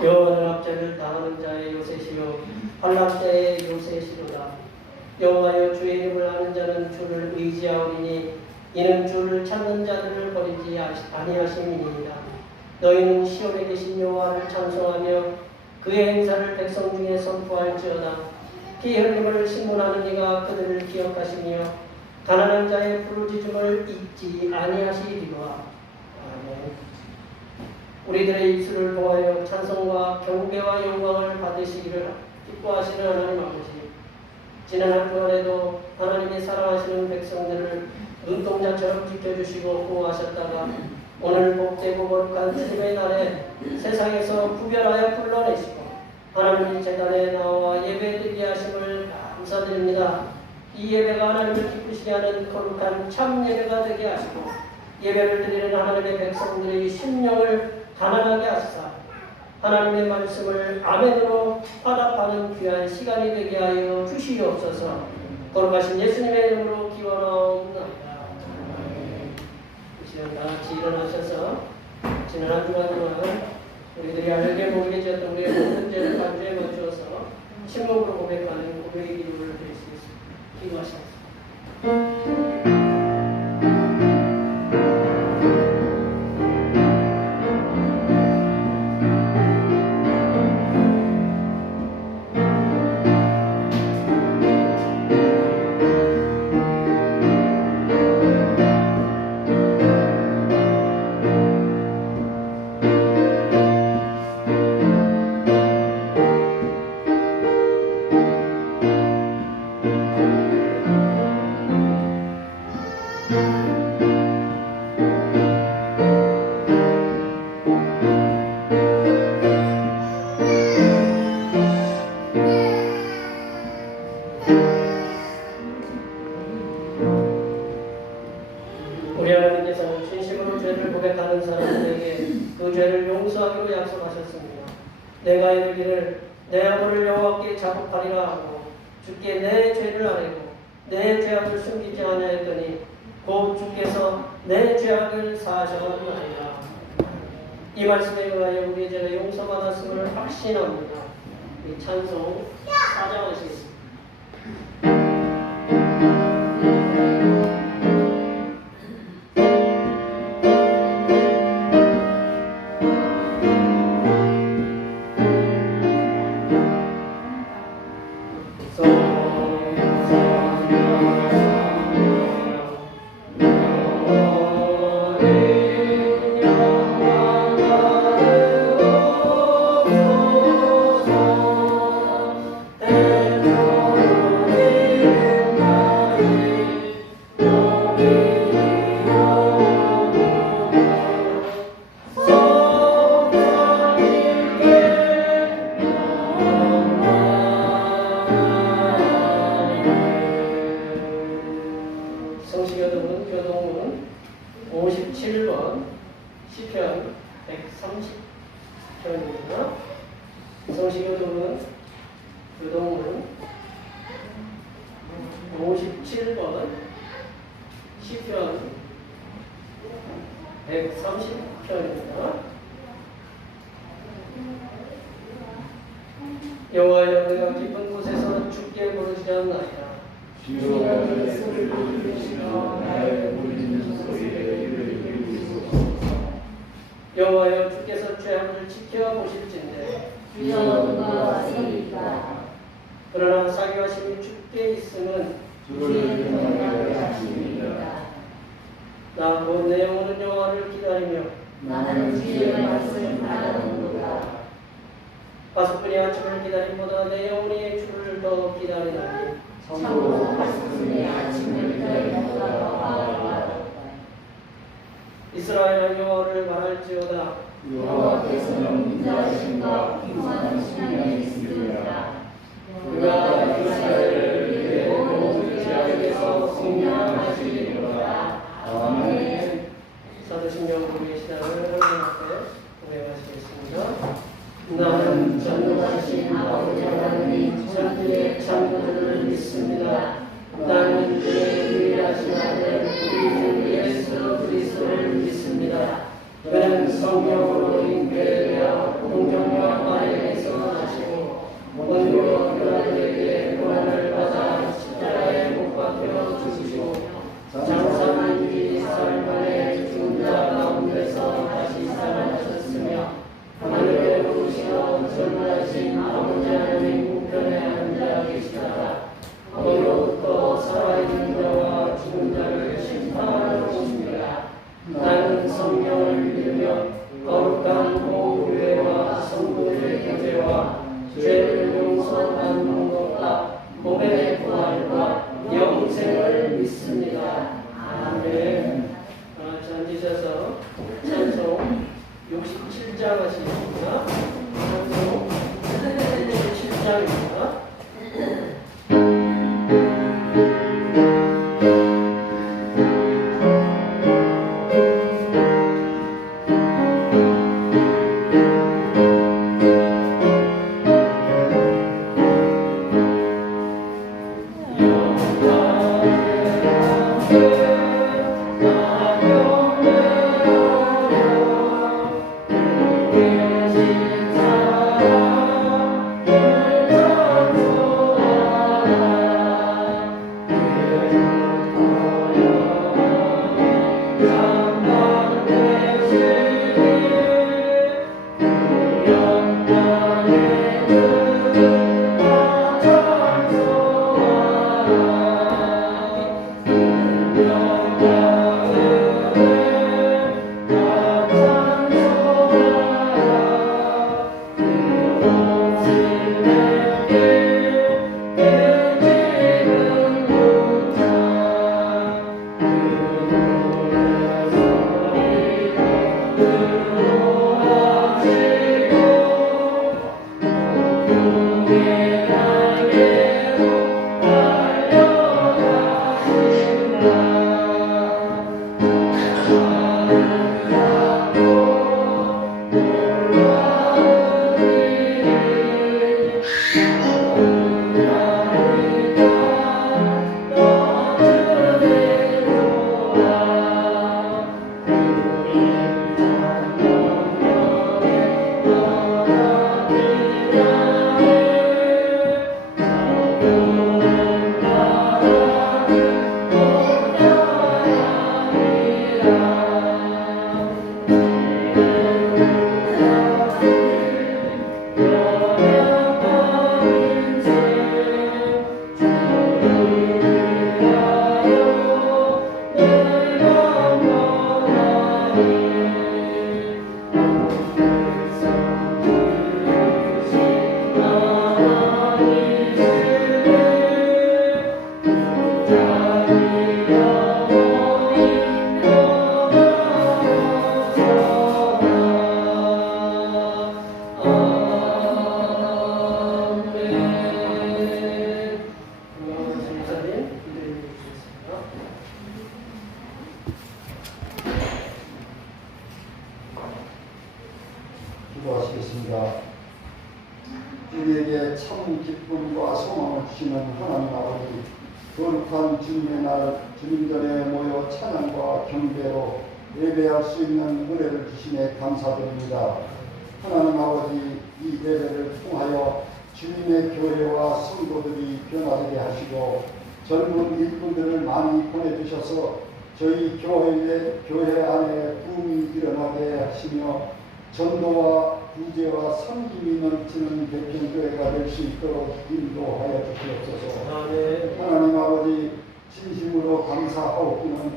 여호와는 압제를 당하는 자의 요새시요 환난 때의 요새시로다. 여호와여 주의 이름을 아는 자는 주를 의지하오리니 이는 주를 찾는 자들을 버리지 아니하심이니이다. 너희는 시온에 계신 여호와를 찬송하며 그의 행사를 백성 중에 선포할지어다. 피 흘림을 신문하는 이가 그들을 기억하시며 가난한 자의 부르짖음을 잊지 아니하시리로다. 아멘. 우리들의 입술을 통하여 찬송과 경배와 영광을 받으시기를 기뻐하시는 하나님 아버지, 지난 한 주간에도 하나님이 사랑하시는 백성들을 눈동자처럼 지켜주시고 보호하셨다가 오늘 복되고 거룩한 주님의 날에 세상에서 구별하여 불러내시고 하나님의 제단에 나와 예배드리게 하심을 감사드립니다. 이 예배가 하나님을 기쁘시게 하는 거룩한 참 예배가 되게 하시고 예배를 드리는 하나님의 백성들의 심령을 가난하게 하시사 하나님의 말씀을 아멘으로 화답하는 귀한 시간이 되게 하여 주시옵소서. 거룩하신 예수님의 이름으로 기원하옵나이다. 이 시간 다 같이 일어나셔서 지난 한 주간 동안 우리들이 알게 모르게 지었던 우리의 모든 죄를 간주에 맞추어서 침묵으로 고백하는 고백의 기도를 드릴 수 있습니다. 기도하시겠습니다. 우리 하나님께서는 진심으로 죄를 고백하는 사람들에게 그 죄를 용서하기로 약속하셨습니다. 내가 이르기를 내 아무를 여호와께 자복하리라 하고 주께 내 죄를 아뢰고 내 죄악을 숨기지 아니하였더니 곧 주께서 내 죄악을 사하셨나이다. 이 말씀에 의하여 우리의 죄가 용서받았음을 확신합니다. 이 찬송 사장하시겠습니다. 교동문 57번 시편 130편입니다. 성시교동은 교동문 57번 시편 130편입니다. 여호와여 내가 깊은 곳에서 주께 부르짖었나이다. 주여 내 소리를 들으시며 나의 울리는 소리에 이를 기울이소서. 여호와여 주께서 죄악을 지켜보실진대 주여 누가 세리까. 그러나 사교하심이 주께 있음은 주를 경외하게 하심이니라. 나 곧 내 영혼은 여호와를 기다리며 나는 주의 말씀을 바라는도다. 가수꾼이 아침을 기다림보다 내 영혼이 주를 더 기다리나니 참으로 가슴에 아침을 기다림보다 화가 이스라엘은 여호와를 말할지어다. 여호와께서는 인자하심과 기구하는 신앙이 있으리라. 그가 이스라엘을 위해 모든 지역에서 승리하시리로다. 아멘. 사도신경 우리의 시간을 하나님 앞에 고백하시겠습니다. 나는 전능하신 아버지 하나님 천지의 창조주를 믿습니다. 믿습니다. 그는 성령으로 잉태되어 공정과 마리아에서 나시고 본교 피라도에게 고난을 받아 십자가에 못 박혀 죽으시고 장사한 지 사흘 만에 죽은 자 가운데서 다시 살아나셨으며 하늘에 오르시어 전능하신 아버지 하나님 우편에 앉아 계시다가 거기로부터 살아있는 자와 죽은 자를 심판하러 오십니다. 나는 성령을 믿으며 거룩한 보호교회와 성도들의 교제와 죄를 용서받는 것과 몸의 부활과 영생을 믿습니다. 아멘. 자, 앉으셔서 찬송 67장 하시겠습니다. 찬송 67장입니다. 기도하시겠습니다. 우리에게 참 기쁨과 소망을 주시는 하나님 아버지, 거룩한 주님의 날 주님전에 모여 찬양과 경배로 예배할 수 있는 은혜를 주시네 감사드립니다. 하나님 아버지, 이 예배를 통하여 주님의 교회와 성도들이 변화되게 하시고 젊은 일꾼들을 많이 보내주셔서 저희 교회 안에 부흥이 일어나게 하시며 전도와 구제와 섬김이 넘치는 대평교회가 될 수 있도록 인도하여 주시옵소서. 하나님 아버지, 진심으로 감사하옵기는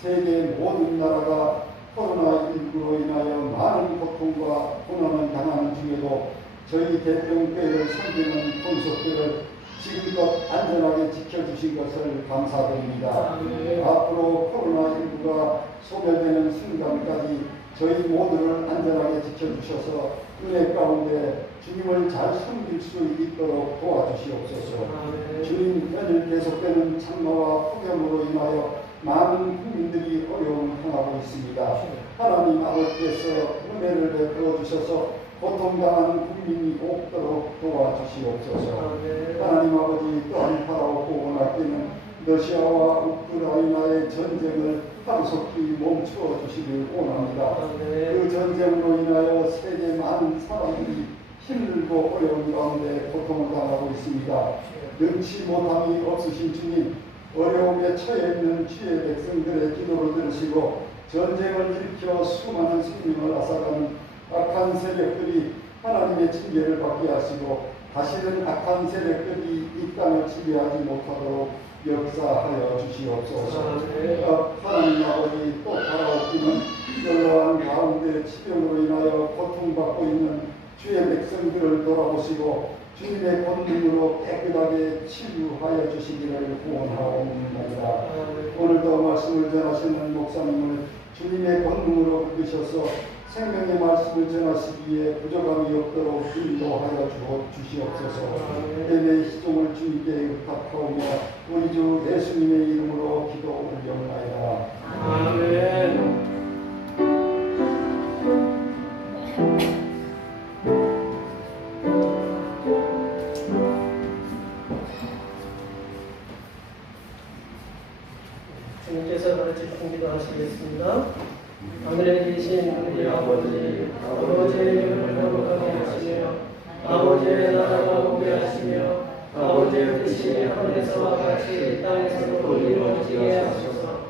세계 모든 나라가 코로나19로 인하여 많은 고통과 고난을 당하는 중에도 저희 대평교회를 섬기는 권속들을 지금껏 안전하게 지켜주신 것을 감사드립니다. 앞으로 코로나19가 소멸되는 순간까지 저희 모두를 안전하게 지켜주셔서 은혜 가운데 주님을 잘 섬길 수 있도록 도와주시옵소서. 주님 연일 계속되는 장마와 폭염으로 인하여 많은 국민들이 어려움을 당하고 있습니다. 하나님 아버지께서 은혜를 베풀어 주셔서 고통당하는 국민이 없도록 도와주시옵소서. 하나님 아버지, 또한 바라옵고 원할 때는 러시아와 우크라이나의 전쟁을 하루속히 멈추어 주시길 원합니다. 그 전쟁으로 인하여 세계 많은 사람들이 힘들고 어려운 가운데 고통을 당하고 있습니다. 능치 못함이 없으신 주님, 어려움에 처해 있는 주의 백성들의 기도를 들으시고 전쟁을 일으켜 수많은 생명을 앗아가는 악한 세력들이 하나님의 징계를 받게 하시고 다시는 악한 세력들이 이 땅을 지배하지 못하도록 역사하여 주시옵소서. 하나님 아버지, 또 바라옵기는 연로한 가운데 치병으로 인하여 고통받고 있는 주의 백성들을 돌아보시고 주님의 권능으로 깨끗하게 치유하여 주시기를 구원하옵나이다. 오늘도 말씀을 전하시는 목사님을 주님의 권능으로 부르셔서 생명의 말씀을 전하시기에 부족함이 없도록 인도하여 주시옵소서. 예배의 시종을 주님께 의탁하오며 우리 주 예수님의 이름으로 기도 올려옵나이다. 아멘. 주님께서 가르치신 기도하시겠습니다. 하늘에 계신 우리 아버지, 아버지의 이름을 거룩하게 하시며 아버지의 나라가 오게 하시며 아버지의 뜻이 하늘에서와 같이 땅에서도 이루어지게 하소서.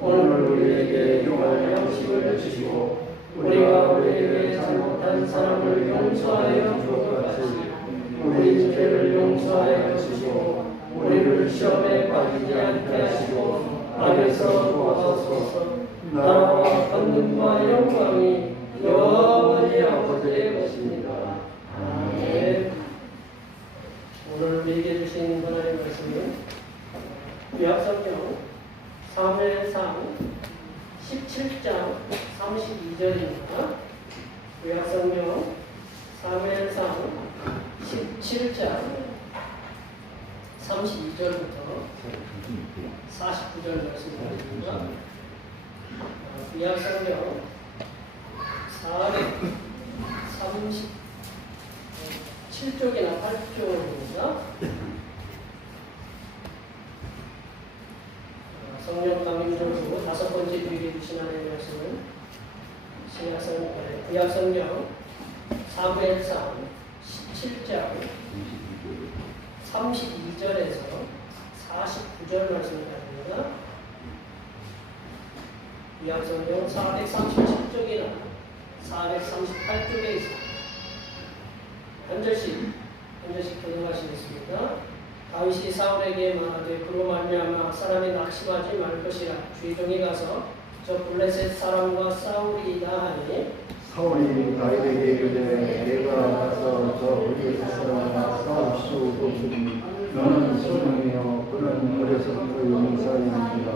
오늘 우리에게 용할 양식을 주시고 우리가 우리에게 잘못한 사람을 용서하여 준 것 같이 우리 죄를 용서하여 주시고 우리를 시험에 빠지지 않게 하시고 악에서 구하소서. 나라와 권능과 영광이 영원히 아버지의 것입니다. 아멘. 오늘 우리에게 주신 하나님의 말씀은 구약성경 사무엘상 17장 32절입니다. 구약성경 사무엘상 17장 32절부터 49절 말씀입니다. 구약성경 437쪽이나 8쪽입니다. 성령 강림 전후 5번째 주일에 주신 하나님의 말씀은 구약성경 사무엘상 17장 32절에서 49절 말씀입니다. 구약성경 437쪽이나 438쪽에 있습니다. 한 절씩 교독하시겠습니다. 다윗이 사울에게 말하되 그로 말미암아 사람이 낙심하지 말 것이라 주의 종이 가서 저 블레셋 사람과 싸우리이다 하니 사울이 다윗에게 이르되 내가 가서 저 블레셋 사람과 싸울 수 없으니 너는 소명이여 그는 어려서부터 용사이니라.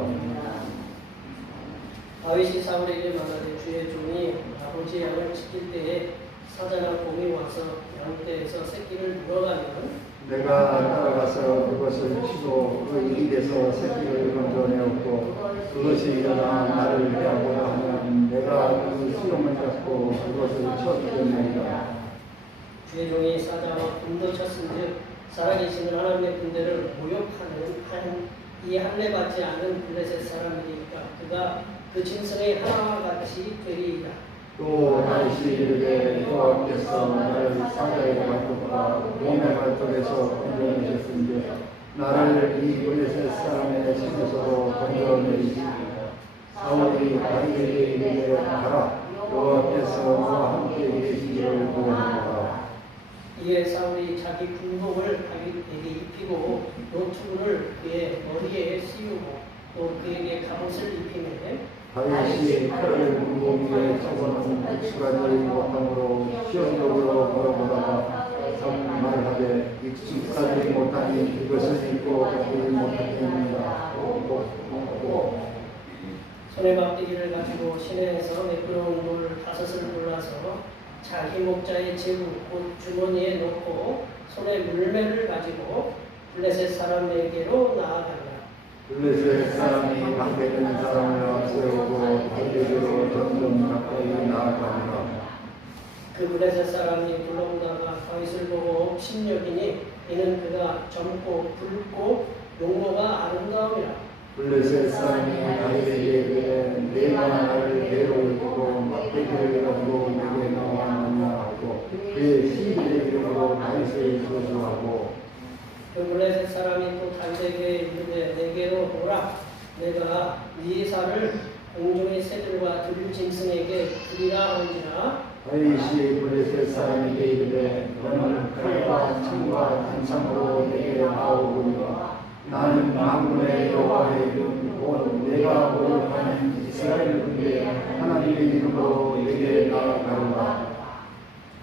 다윗이 사울에게 말하되 주의 종이 아버지 양을 지킬 때에 사자나 곰이 와서 양떼에서 새끼를 물어가면 내가 따라가서 그것을 치고 그 입에서 새끼를 건져내었고 그것이 일어나 나를 해하고자 하면 내가 그 수염을 잡고 그것을 쳐주겠나이다. 주의 종이 사자와 곰도 쳤은즉 살아계시는 하나님의 군대를 모욕하는 이 할례 받지 않은 블레셋 사람이니까 그가 그 짐승의 하나와 같이 되리이다. 또 다윗이 이르되 여호와께서 나를 사자의 발톱과 곰의 발톱에서 건져내셨은즉 나를 이 블레셋 사람의 손에서도 건져내리시리라. 사울이 다윗에게 이르되 가라 여호와께서 너와 함께 계시기를 구하노라. 이에 사울이 자기 군복을 다윗에게 입히고 노투구를 그의 머리에 씌우고 또 그에게 갑옷을 입히매 다윗이 칼을 군복에 쳐서는 익숙하지 못함으로 시험적으로 걸어보다가 말하되 익숙하지 못하니 이것을 입고 걷지 못하겠느니라. 손에 막대기를 가지고 시내에서 매끄러운 돌 5을 골라서 자기 목자의 제구 곧 주머니에 넣고 손에 물매를 가지고 블레셋 사람에게로 나아가라. 블레셋 사람이 밖에 있는 사람을 앞세우고 다윗에게로 점점 가까이 나아가니라. 그 블레셋 사람이 둘러보다가 다윗을 보고 신여기니 이는 그가 젊고 붉고 용모가 아름다움이라. 블레셋 사람이 다윗에게 이르되 내가 나를 내로우고 막대기를 가지고 내게 나왔느냐 하고 그의 시인의 이름으로 다윗을 저주하고 그 블레셋 사람이 또 다윗에게 이르되 내게로 오라 내가 네 살을 공중의 새들과 들을 짐승에게 주리라 하니라. 다윗이 블레셋 사람에게 이르되 너는 칼과 창과 단창으로 내게 나오거니와 나는 만군의 여호와의 이름 곧 내가 모욕하는 이스라엘 군대의 하나님의 이름으로 내게 나아가노라.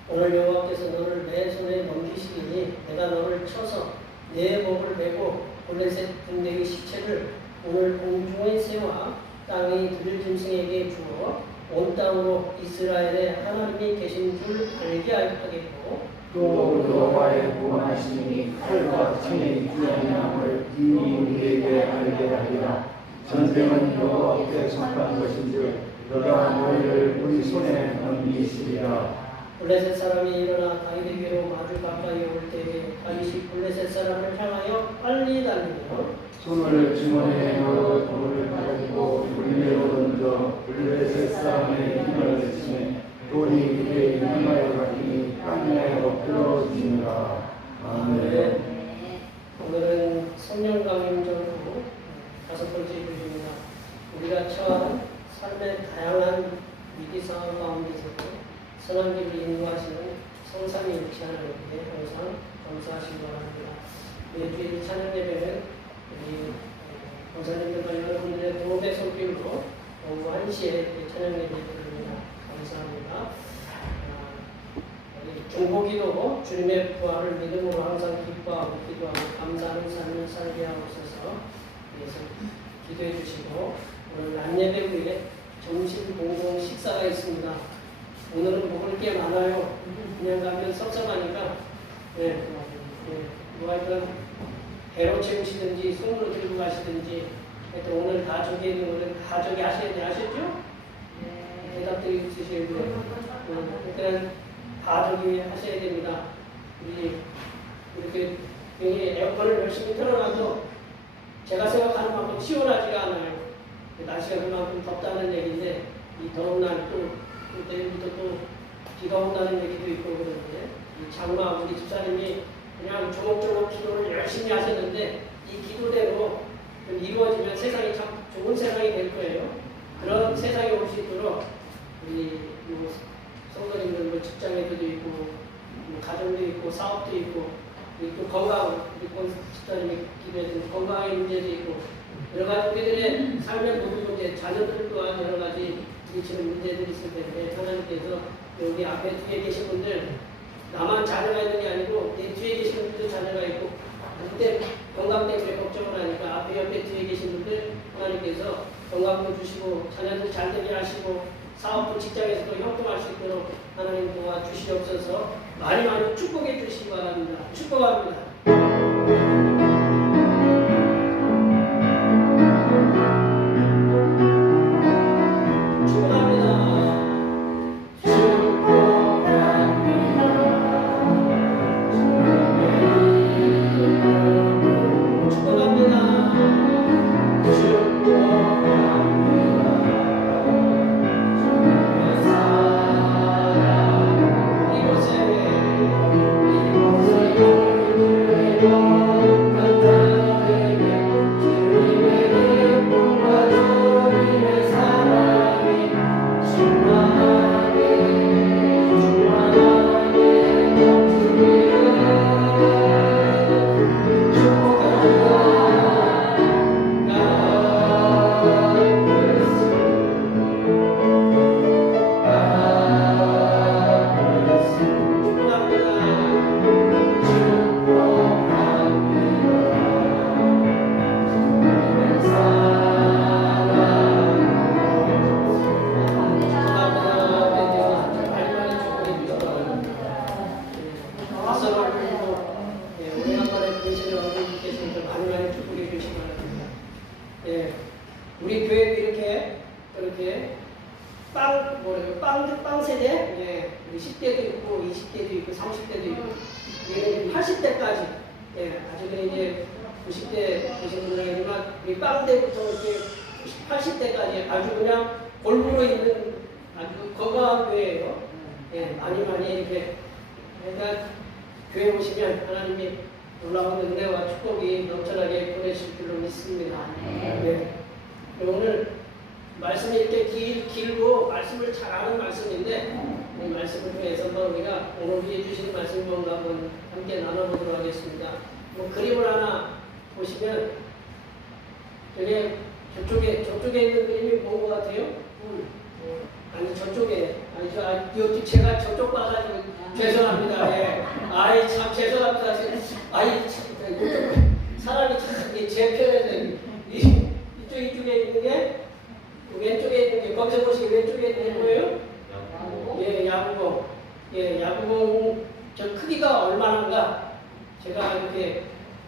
오늘 여호와께서 너를 내 손에 넘기시리니 내가 너를 쳐서 내 목을 베고 블레셋 군대의 시체를 오늘 공중의 새와 땅의 들을 짐승에게 주어 온 땅으로 이스라엘의 하나님이 계신 줄 알게 하겠고 또 여호와의 구원하심이 칼과 창에 있느냐를 이미 우리에게 알게 하리라. 전쟁은 여호와께 속한 것인즉 그가 너희를 우리 손에 넘기시리라. 블레셋 사람이 일어나 다윗에게로 마주 가까이 올 때에 다윗이 블레셋 사람을 향하여 빨리 달리며 손을 주머니에 넣어 돌을 가지고 물매로 던져 블레셋 사람의 힘을 치매 돌이 그의 이마에 박히니 땅에 엎드러지니라. 아멘. 오늘은 성령 강림 전후 5번째 주일입니다. 우리가 처한 삶의 다양한 위기 상황 가운데서도 선한 길을 인도하시는 성삼위 일치 하나님께 항상 감사하시기 바랍니다. 매주일 찬양 예배는 우리 권사님들과 여러분들의 도움의 손길로 오후 1시에 찬양 예배 드립니다. 감사합니다. 중보기도 주님의 부활을 믿음으로 항상 기뻐하고 기도하고 감사하는 삶을 살게 하옵소서. 그래서 기도해 주시고 오늘 낮예배 후에 점심 공공 식사가 있습니다. 오늘은 먹을 게 많아요. 그냥 가면 섭섭하니까 뭐 하여튼 배로 채우시든지 손으로 들고 가시든지 하여튼 오늘 다 저기 있는 거는 다 저기 하셔야 돼. 아셨죠? 대답들이 있으셔야 돼요. 그러니까 다 저기 하셔야 됩니다. 우리 이렇게 여기 에어컨을 열심히 틀어놔도 제가 생각하는 만큼 시원하지가 않아요. 날씨가 그만큼 덥다는 얘기인데 이 더운 날 또 내일부터 또 비가 온다는 얘기도 있고 그러는데 이 장마 우리 집사님이 그냥 조목조목 기도를 열심히 하셨는데 이 기도대로 좀 이루어지면 세상이 참 좋은 세상이 될 거예요. 그런 세상이 올 수 있도록 우리 성도님들 뭐 직장에도 있고 뭐 가정도 있고 사업도 있고 또 건강 우리 집사님이 기도해준 건강의 문제도 있고 여러 가지 우리들의 삶의 모든 문제 자녀들 또한 여러 가지 부딪히는 문제들이 있을 텐데 하나님께서 여기 앞에 뒤에 계신 분들 나만 자녀가 있는 게 아니고 내 뒤에 계신 분들도 자녀가 있고 그때 건강 때문에 걱정을 하니까 앞에 옆에 뒤에 계신 분들 하나님께서 건강도 주시고 자녀들 잘 되게 하시고 사업도 직장에서도 형통할 수 있도록 하나님 도와주시옵소서. 많이 많이 축복해 주시기 바랍니다. 축복합니다. 우리 교회도 이렇게 빵 세대, 우리 10대도 있고 20대도 있고 30대도 있고 80대까지 아직은 이제 90대 되신 분들이지만 우리 빵대부터 이렇게 80대까지 아주 그냥 골고루 있는 아주 건강한 교회예요. 예, 많이 이렇게 그러니까 교회 오시면 하나님이 놀라운 은혜와 축복이 넘쳐나게 보내실 줄로 믿습니다. 네. 오늘 말씀이 이렇게 길고 말씀을 잘 아는 말씀인데 이 말씀을 통해서 한번 우리가 오늘 위해 주신 말씀 뭔가 한번 함께 나눠보도록 하겠습니다. 뭐 그림을 하나 보시면 저쪽에 있는 그림이 뭔 것 같아요? 아니 저쪽에 아니 제가 저쪽 봐가지고 죄송합니다. 예. 아이 참 죄송합니다. 아이 참 사람이 참 제 편에서 이쪽에 있는 게 왼쪽에 있는 게 거기서 보시면 왼쪽에 있는 게 뭐예요? 예, 야구공. 예, 야구공 저 크기가 얼마나인가 제가 이렇게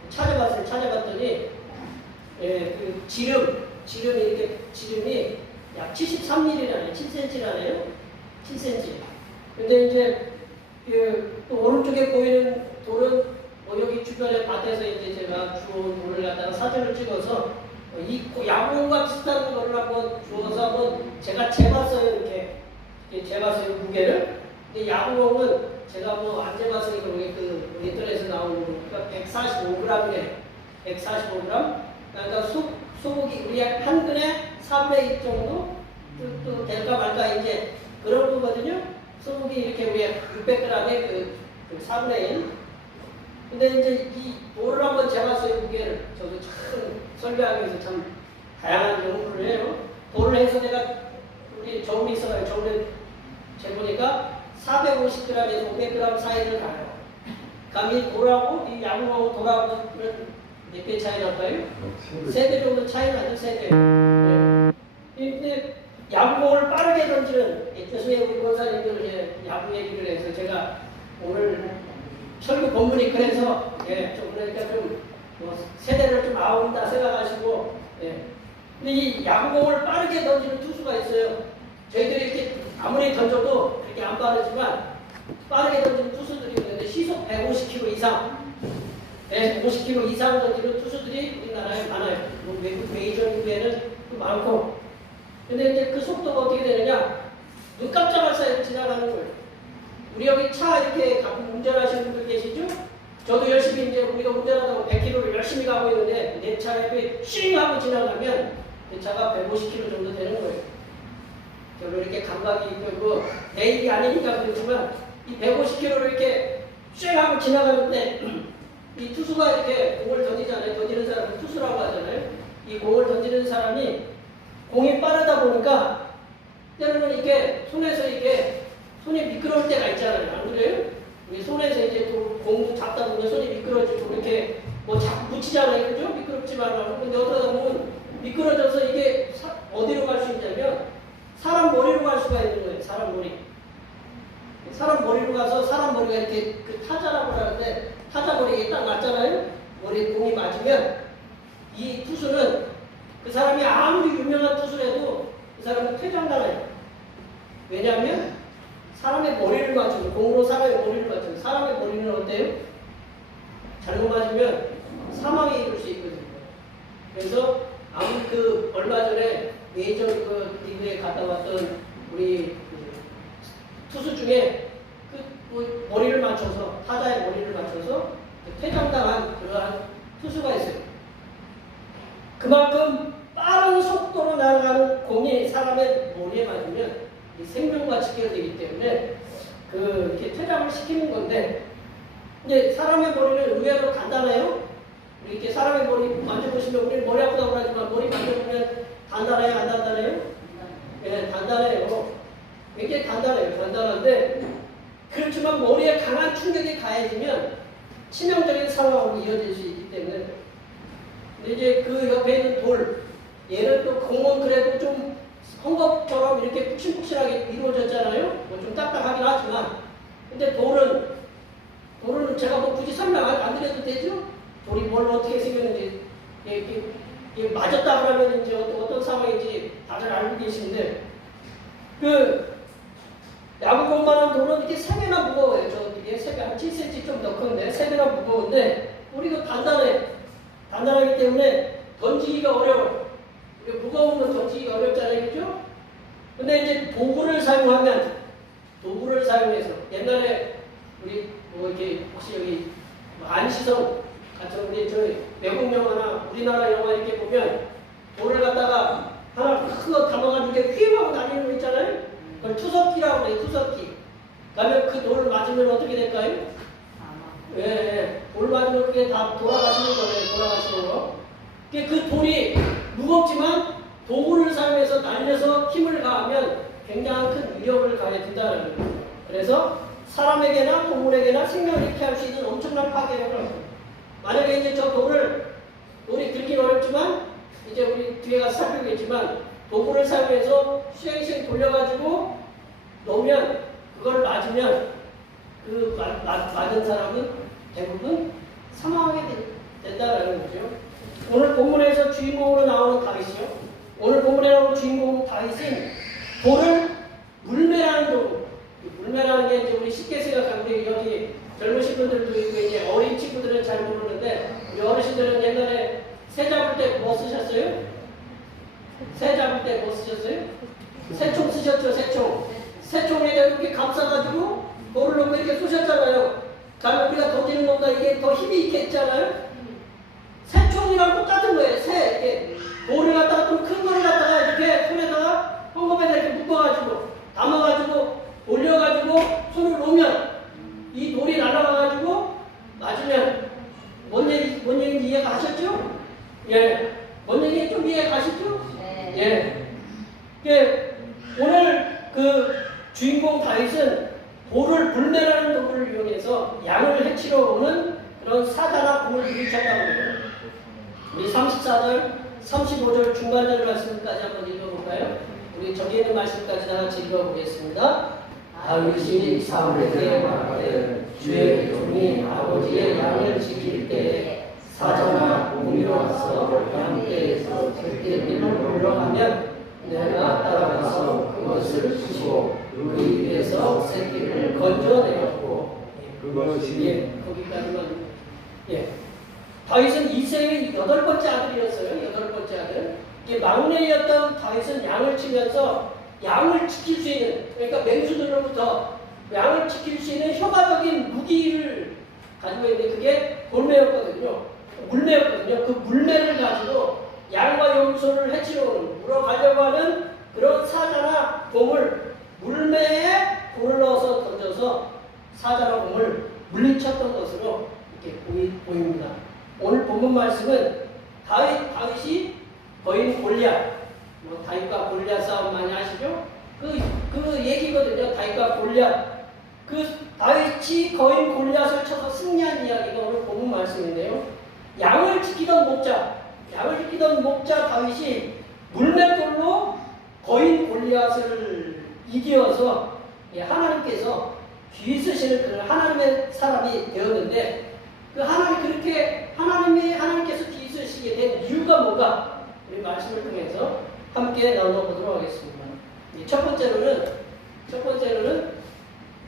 찾아봤더니 예, 그 지름이 약 73mm라네요. 7cm라네요. 7cm. 근데 이제 또 오른쪽에 보이는 돌은 여기 주변에 밭에서 이제 제가 주워온 돌을 갖다가 사진을 찍어서 이 야구공과 비슷한 거를 한번 주워서 한번 제가 재봤어요. 이렇게 재봤어요. 무게를. 근데 야구공은 제가 뭐 안 재봤으니까 그 인터넷에서 나오는 거니까 145g이래요. 145g. 그러니까 소고기 우리 한 근에 3분의 1 정도 또 될까 말까 이제 그런 거거든요. 소고기 이렇게 우리 600g에 그 4분의 1. 근데 이제 이 돌을 한번 재봤어요. 무게를. 저도 참 설교하기 위해서 참 다양한 연구를 해요. 돌을 해서 내가 우리 저울이 있어요. 저울에 재보니까 450g에서 500g 사이를 가요. 그럼 이 돌하고 이 야구하고 돌하고는 몇 배 차이 날까요? 3배 정도 차이 나죠. 3배. 네. 근데 야구공을 빠르게 던지는 교수님 우리 권사님들 야구 얘기를 해서 제가 오늘 설교 본문이 그래서 좀 그러니까 뭐 세대를 좀 아운다 생각하시고 근데 이 야구공을 빠르게 던지는 투수가 있어요. 저희들이 이렇게 아무리 던져도 그렇게 안 빠르지만 빠르게 던지는 투수들이 있는데 시속 150km 이상 150km 이상 던지는 투수들이 우리나라에 많아요. 뭐 외국 메이저리그에는 많고. 근데 이제 그 속도가 어떻게 되느냐? 눈 깜짝할 사이에 지나가는 거예요. 우리 여기 차 이렇게 가끔 운전하시는 분들 계시죠? 저도 열심히 이제 우리가 운전하다가 100km를 열심히 가고 있는데 내 차에 쉥 하고 지나가면 내 차가 150km 정도 되는 거예요. 저도 이렇게 감각이 있고 내 일이 아니니까 그렇지만 이 150km를 이렇게 쉥 하고 지나가는데 이 투수가 이렇게 공을 던지잖아요. 던지는 사람을 투수라고 하잖아요. 이 공을 던지는 사람이 공이 빠르다 보니까 때로는 이게 손에서 이게 손이 미끄러울 때가 있잖아요. 안 그래요? 우리 손에서 이제 공 잡다 보면 손이 미끄러지고 이렇게 뭐 자꾸 붙이잖아요. 그죠? 미끄럽지만 않고. 근데 어쩌다 보면 미끄러져서 이게 어디로 갈 수 있냐면 사람 머리로 갈 수가 있는 거예요. 사람 머리. 사람 머리로 가서 사람 머리가 이렇게 그 타자라고 하는데 타자 머리에 딱 맞잖아요. 머리에 공이 맞으면 이 투수는 그 사람이 아무리 유명한 투수라도 그 사람은 퇴장당해요. 왜냐하면 사람의 머리를 맞추고 공으로 사람의 머리를 맞추고 사람의 머리는 어때요? 잘못 맞으면 사망에 이를 수 있거든요. 그래서 아무리 그 얼마 전에 메이저리그 리그에 갔다 왔던 우리 투수 중에 그 머리를 맞춰서 타자의 머리를 맞춰서 퇴장당한 그러한 투수가 있어요. 그만큼 빠른 속도로 날아가는 공이 사람의 머리에 맞으면 생명과 직결되기 때문에 이렇게 퇴장을 시키는 건데, 근데 사람의 머리는 의외로 단단해요. 우리 이렇게 사람의 머리 만져보시면 우리 머리 아프다고 하지만 머리 만져보면 단단해요, 안 단단해요? 네, 단단해요. 굉장히 단단해요. 단단한데 그렇지만 머리에 강한 충격이 가해지면 치명적인 상황으로 이어질 수 있기 때문에. 근데 이제 그 옆에 있는 돌, 얘는 또 공은 그래도 좀 헝겊처럼 이렇게 푹신푹신하게 이루어졌잖아요. 뭐 좀 딱딱하긴 하지만. 근데 돌은 제가 뭐 굳이 설명 안 드려도 되죠? 돌이 뭘 어떻게 생겼는지, 이게 맞았다 그러면 이제 어떤 상황인지 다들 알고 계신데, 그 야구공만한 돌은 이렇게 3배나 무거워요. 이게 3배, 한 7cm 좀 더 큰데, 3배나 무거운데, 우리도 단단해. 단단하기 때문에 던지기가 어려워. 무거운 건 던지기가 어렵잖아요. 그죠? 근데 이제 도구를 사용해서 옛날에 우리 뭐 이렇게 혹시 여기 안시성 같은 우리 저희 외국 영화나 우리나라 영화 이렇게 보면 돌을 갖다가 하나 큰 거 담아가지고 이렇게 휘하고 다니는 거 있잖아요. 그걸 투석기라고 해요. 투석기. 그러면 그 돌을 맞으면 어떻게 될까요? 돌 맞으면 그게 다 돌아가시는 거예요. 돌아가시는 거. 그 돌이 무겁지만 도구를 사용해서 날려서 힘을 가하면 굉장히 큰 위력을 가해준다는 거예요. 그래서 사람에게나 동물에게나 생명을 잃게 할 수 있는 엄청난 파괴력을 합니다. 만약에 이제 저 돌이 들긴 어렵지만 이제 우리 뒤에 가서 살펴보겠지만 도구를 사용해서 쉥쉥 돌려가지고 놓으면 그걸 맞으면 그 맞은 사람은 대부분 사망하게 된다는 거죠. 오늘 본문에서 주인공으로 나오는 다윗이요. 오늘 본문에 나오는 주인공 다윗은 돌을 물매라는 도구. 물매라는 게 이제 우리 쉽게 생각하면 우리 여기 젊으신 분들도 있고 이제 어린 친구들은 잘 모르는데 우리 어르신들은 옛날에 새 잡을 때 뭐 쓰셨어요? 새 잡을 때 뭐 쓰셨어요? 새총 쓰셨죠? 새총에다 이렇게 감싸가지고 돌을 놓고 이렇게 쏘셨잖아요. 그러면 우리가 던지는 것보다 이게 더 힘이 있겠잖아요. 새총이랑 똑같은 거예요. 이렇게 돌을 갖다가 좀 큰 거를 갖다가 이렇게 손에다가 헝겊에다 이렇게 묶어가지고 담아가지고 올려가지고 손을 놓으면 이 돌이 날아가가지고 맞으면 뭔 얘기인지 이해가 가셨죠? 예. 뭔 얘기 좀 이해 가시죠? 네. 예. 오늘 그 주인공 다윗은 돌을 불매라는 도구를 이용해서 양을 해치러 오는 그런 사자나 공을 부딪혔다고 해요. 우리 34절, 35절 중간절 말씀까지 한번 읽어볼까요? 우리 저기 있는 말씀까지 다 같이 읽어보겠습니다. 다윗이 사울에게 말하되 주의 종이 아버지의 양을 지킬 때에 사자나 공이 와서 양떼에서 새끼를 물러가면 내가 따라가서 그것을 치고 그 입에서 새끼를 건져내었고 그것이 거기까지만. 다윗은 이세의 8번째 아들이었어요. 8번째 아들. 이게 막내였던 다윗은 양을 치면서 양을 지킬 수 있는, 그러니까 맹수들로부터 양을 지킬 수 있는 효과적인 무기를 가지고 있는데 그게 돌매였거든요. 물매였거든요. 그 물매를 가지고 양과 염소를 해치러 오는, 물어가려고 하는 그런 사자나 곰을 물매에 돌을 넣어서 던져서 사자나 곰을 물리쳤던 것으로 이렇게 보입니다. 오늘 본문 말씀은 다윗이 거인 골리앗, 다윗과 골리앗 싸움 많이 아시죠? 그 얘기거든요. 다윗과 골리앗. 그 다윗이 거인 골리앗을 쳐서 승리한 이야기가 오늘 본문 말씀인데요. 양을 지키던 목자 다윗이 물맷돌로 거인 골리앗을 이겨서 하나님께서 귀 쓰시는 그런 하나님의 사람이 되었는데 그 하나님께서 귀 쓰시게 된 이유가 뭔가 우리 말씀을 통해서 함께 나눠보도록 하겠습니다. 첫 번째로는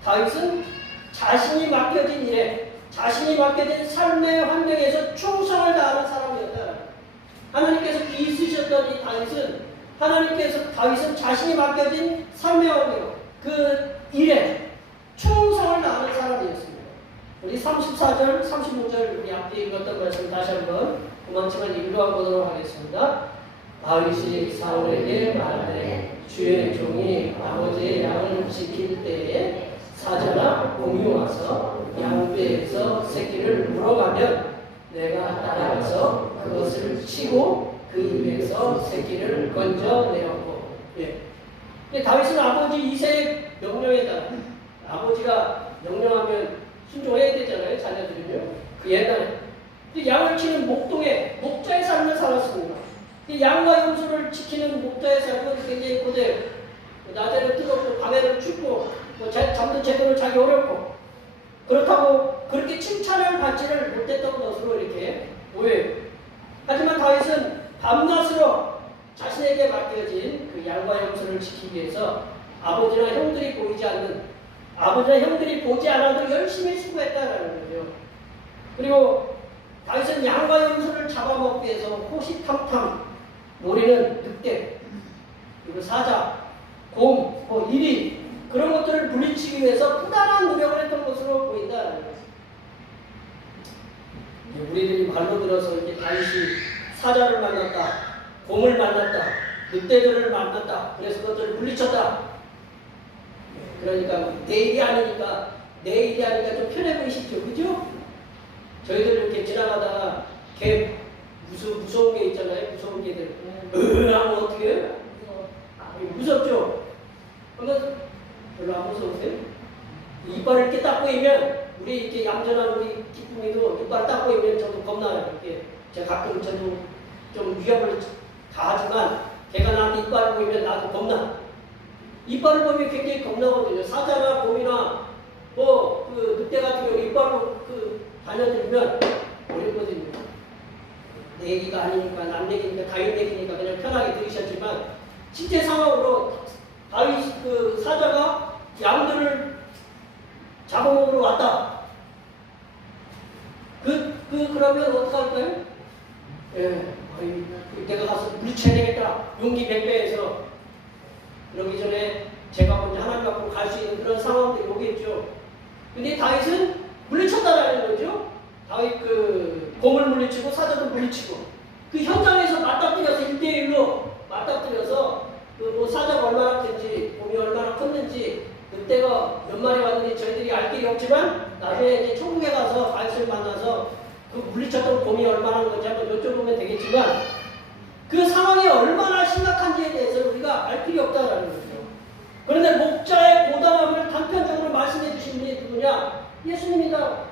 다윗은 자신이 맡겨진 일에, 자신이 맡겨진 삶의 환경에서 충성을 다하는 사람이었다. 하나님께서 귀 쓰셨던 이 다윗은 자신이 맡겨진 삶의 환경, 그 일에 충성을 다하는 사람이었습니다. 우리 34절, 35절 우리 앞에 읽었던 말씀 다시 한번 그만치만 읽어보도록 하겠습니다. 다윗이 사울에게 말하되 주의 종이 아버지의 양을 지킬 때에 사자나 곰이 와서 양떼에서 새끼를 물어가면 내가 따라가서 그것을 치고 그 입에서 새끼를 건져내었고. 다윗은 아버지 이새의 명령에 따라, 아버지가 명령하면 순종해야 되잖아요. 자녀들은요. 그 옛날에 양을 치는 목자의 삶을 살았습니다. 양과 염소를 지키는 목자의 삶은 굉장히 고대요. 낮에는 뜨겁고 밤에는 춥고 잠도 제대로 자기 어렵고 그렇다고 그렇게 칭찬을 받지를 못했던 것으로 이렇게 보여요. 하지만 다윗은 밤낮으로 자신에게 맡겨진 그 양과 염소를 지키기 위해서 아버지나 형들이 보지 않아도 열심히 수고했다라는 거죠. 그리고 다윗은 양과 염소를 잡아먹기 위해서 호시탐탐 노리는 늑대, 그리고 사자, 곰, 이리 그런 것들을 물리치기 위해서 부단한 노력을 했던 것으로 보인다. 우리들이 말로 들어서 이제 다윗이 사자를 만났다, 곰을 만났다, 늑대들을 만났다, 그래서 그것들을 물리쳤다. 그러니까 내 일이 아니니까 좀 편해 보이시죠, 그죠? 저희들 이렇게 지나가다가 개 무서운 게 있잖아요, 무서운 개들. 하면 어떻게 해요? 무섭죠? 그러면 별로 안 무서우세요? 이빨을 이렇게 딱 보이면 우리 이렇게 얌전한 우리 기쁨이도 이빨 딱 보이면 저도 겁나요. 이렇게 제가 가끔 저도 좀 위협을 가하지만 걔가 나한테 이빨을 보이면 나도 겁나. 이빨을 보면 굉장히 겁나거든요. 사자나 곰이나 그 늑대 같은 경우 이빨로 다녀들면 어렵거든요. 내 얘기가 아니니까 남 얘기니까 다윗 얘기니까 그냥 편하게 들으셨지만 실제 상황으로 다윗 사자가 양들을 잡아먹으러 왔다. 그러면 어떡할까요? 내가 가서 물리쳐야 되겠다. 용기 100배에서 그러기 전에 제가 먼저 하나님 앞으로 갈 수 있는 그런 상황들이 오겠죠. 근데 다윗은 물리쳤다라는 거죠. 다윗 곰을 물리치고 사자도 물리치고 그 현장에서 맞닥뜨려서 1대1로 맞닥뜨려서 사자가 얼마나 큰지 곰이 얼마나 컸는지 늑대가 몇 마리 왔는지 저희들이 알 길이 없지만 나중에 이제 천국에 가서 다윗을 만나서 그 물리쳤던 곰이 얼마나 큰 건지 한번 여쭤보면 되겠지만 그 상황이 얼마나 심각한지에 대해서 우리가 알 필요 없다는 거죠. 그런데 목자의 고단함을 단편적으로 말씀해 주신 분이 누구냐? 예수님이다.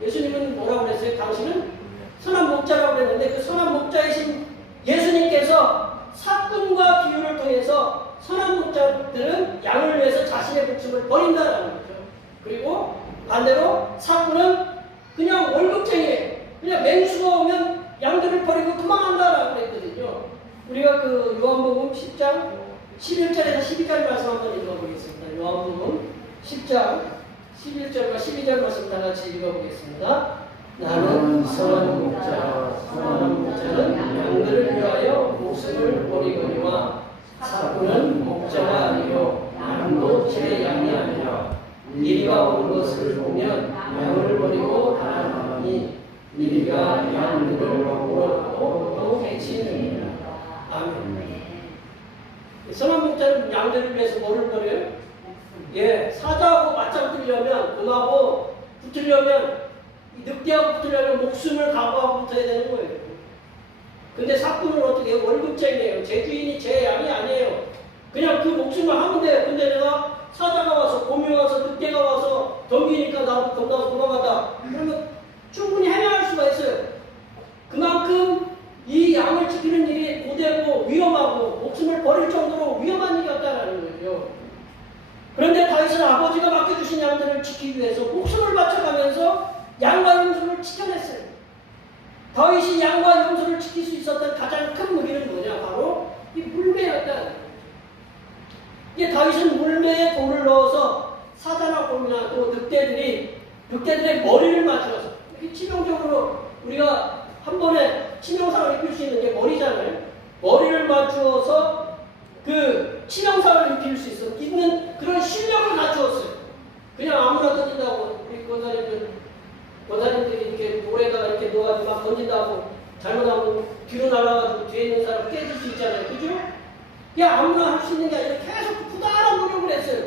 예수님은 뭐라고 그랬어요? 당신은 선한 목자라고 그랬는데 그 선한 목자이신 예수님께서 사건과 비유를 통해서 선한 목자들은 양을 위해서 자신의 목숨을 버린다라는 거죠. 그리고 반대로 사꾼은 그냥 월급쟁이에요. 그냥 맹수가 오면 양들을 버리고 도망한다라고 그랬거든요. 우리가 요한복음 10장 11절에서 12절 말씀 한번 읽어보겠습니다. 요한복음 10장 11절과 12절 말씀 다 같이 읽어보겠습니다. 나는 선한 목자, 선한 목자는 양들을 위하여 목숨을 버리거니와 사꾼은 목자가 아니요 양도 제 양이 아니라 이리가 온 것을 보면 양을 버리고 달아나니 이리가 양들을 먹고 또 해치느니라. 아멘. 선한 목자는 양들을 위해서 뭐를 버려요? 사자하고 맞짱 뜨려면, 곰하고 붙으려면, 늑대하고 붙으려면 목숨을 각오하고 붙어야 되는 거예요. 근데 사꾼은 어떻게 해요? 월급쟁이에요. 제 주인이 제 양이 아니에요. 그냥 그 목숨을 하면 돼요. 근데 내가 사자가 와서, 곰이 와서, 늑대가 와서 덤비니까 나도 겁나서 도망간다. 그러면 충분히 해명할 수가 있어요. 그만큼 이 양을 지키는 일이 고되고 위험하고 목숨을 버릴 정도로 위험한 일이었다는 거죠. 그런데 다윗은 아버지가 맡겨주신 양들을 지키기 위해서 목숨을 바쳐가면서 양과 염소를 지켜냈어요. 다윗이 양과 염소를 지킬 수 있었던 가장 큰 무기는 뭐냐? 바로 이 물매였다는 거죠. 이게 다윗은 물매에 돌을 넣어서 사자나 곰이나 또 늑대들의 머리를 맞추어서 이렇게 치명적으로 우리가 한 번에 치명상을 입힐 수 있는 게 머리잖아요. 머리를 맞추어서 그 치명상을 입힐 수 있는 그런 실력을 갖추었어요. 그냥 아무나 던진다고 우리 권사님들이 이렇게 돌에다가 이렇게 놓아가지고 막 던진다고 잘못하면 뒤로 날아가지고 뒤에 있는 사람 깨질 수 있잖아요. 그죠? 그냥 아무나 할 수 있는 게 아니라 계속 부단한 노력을 했어요.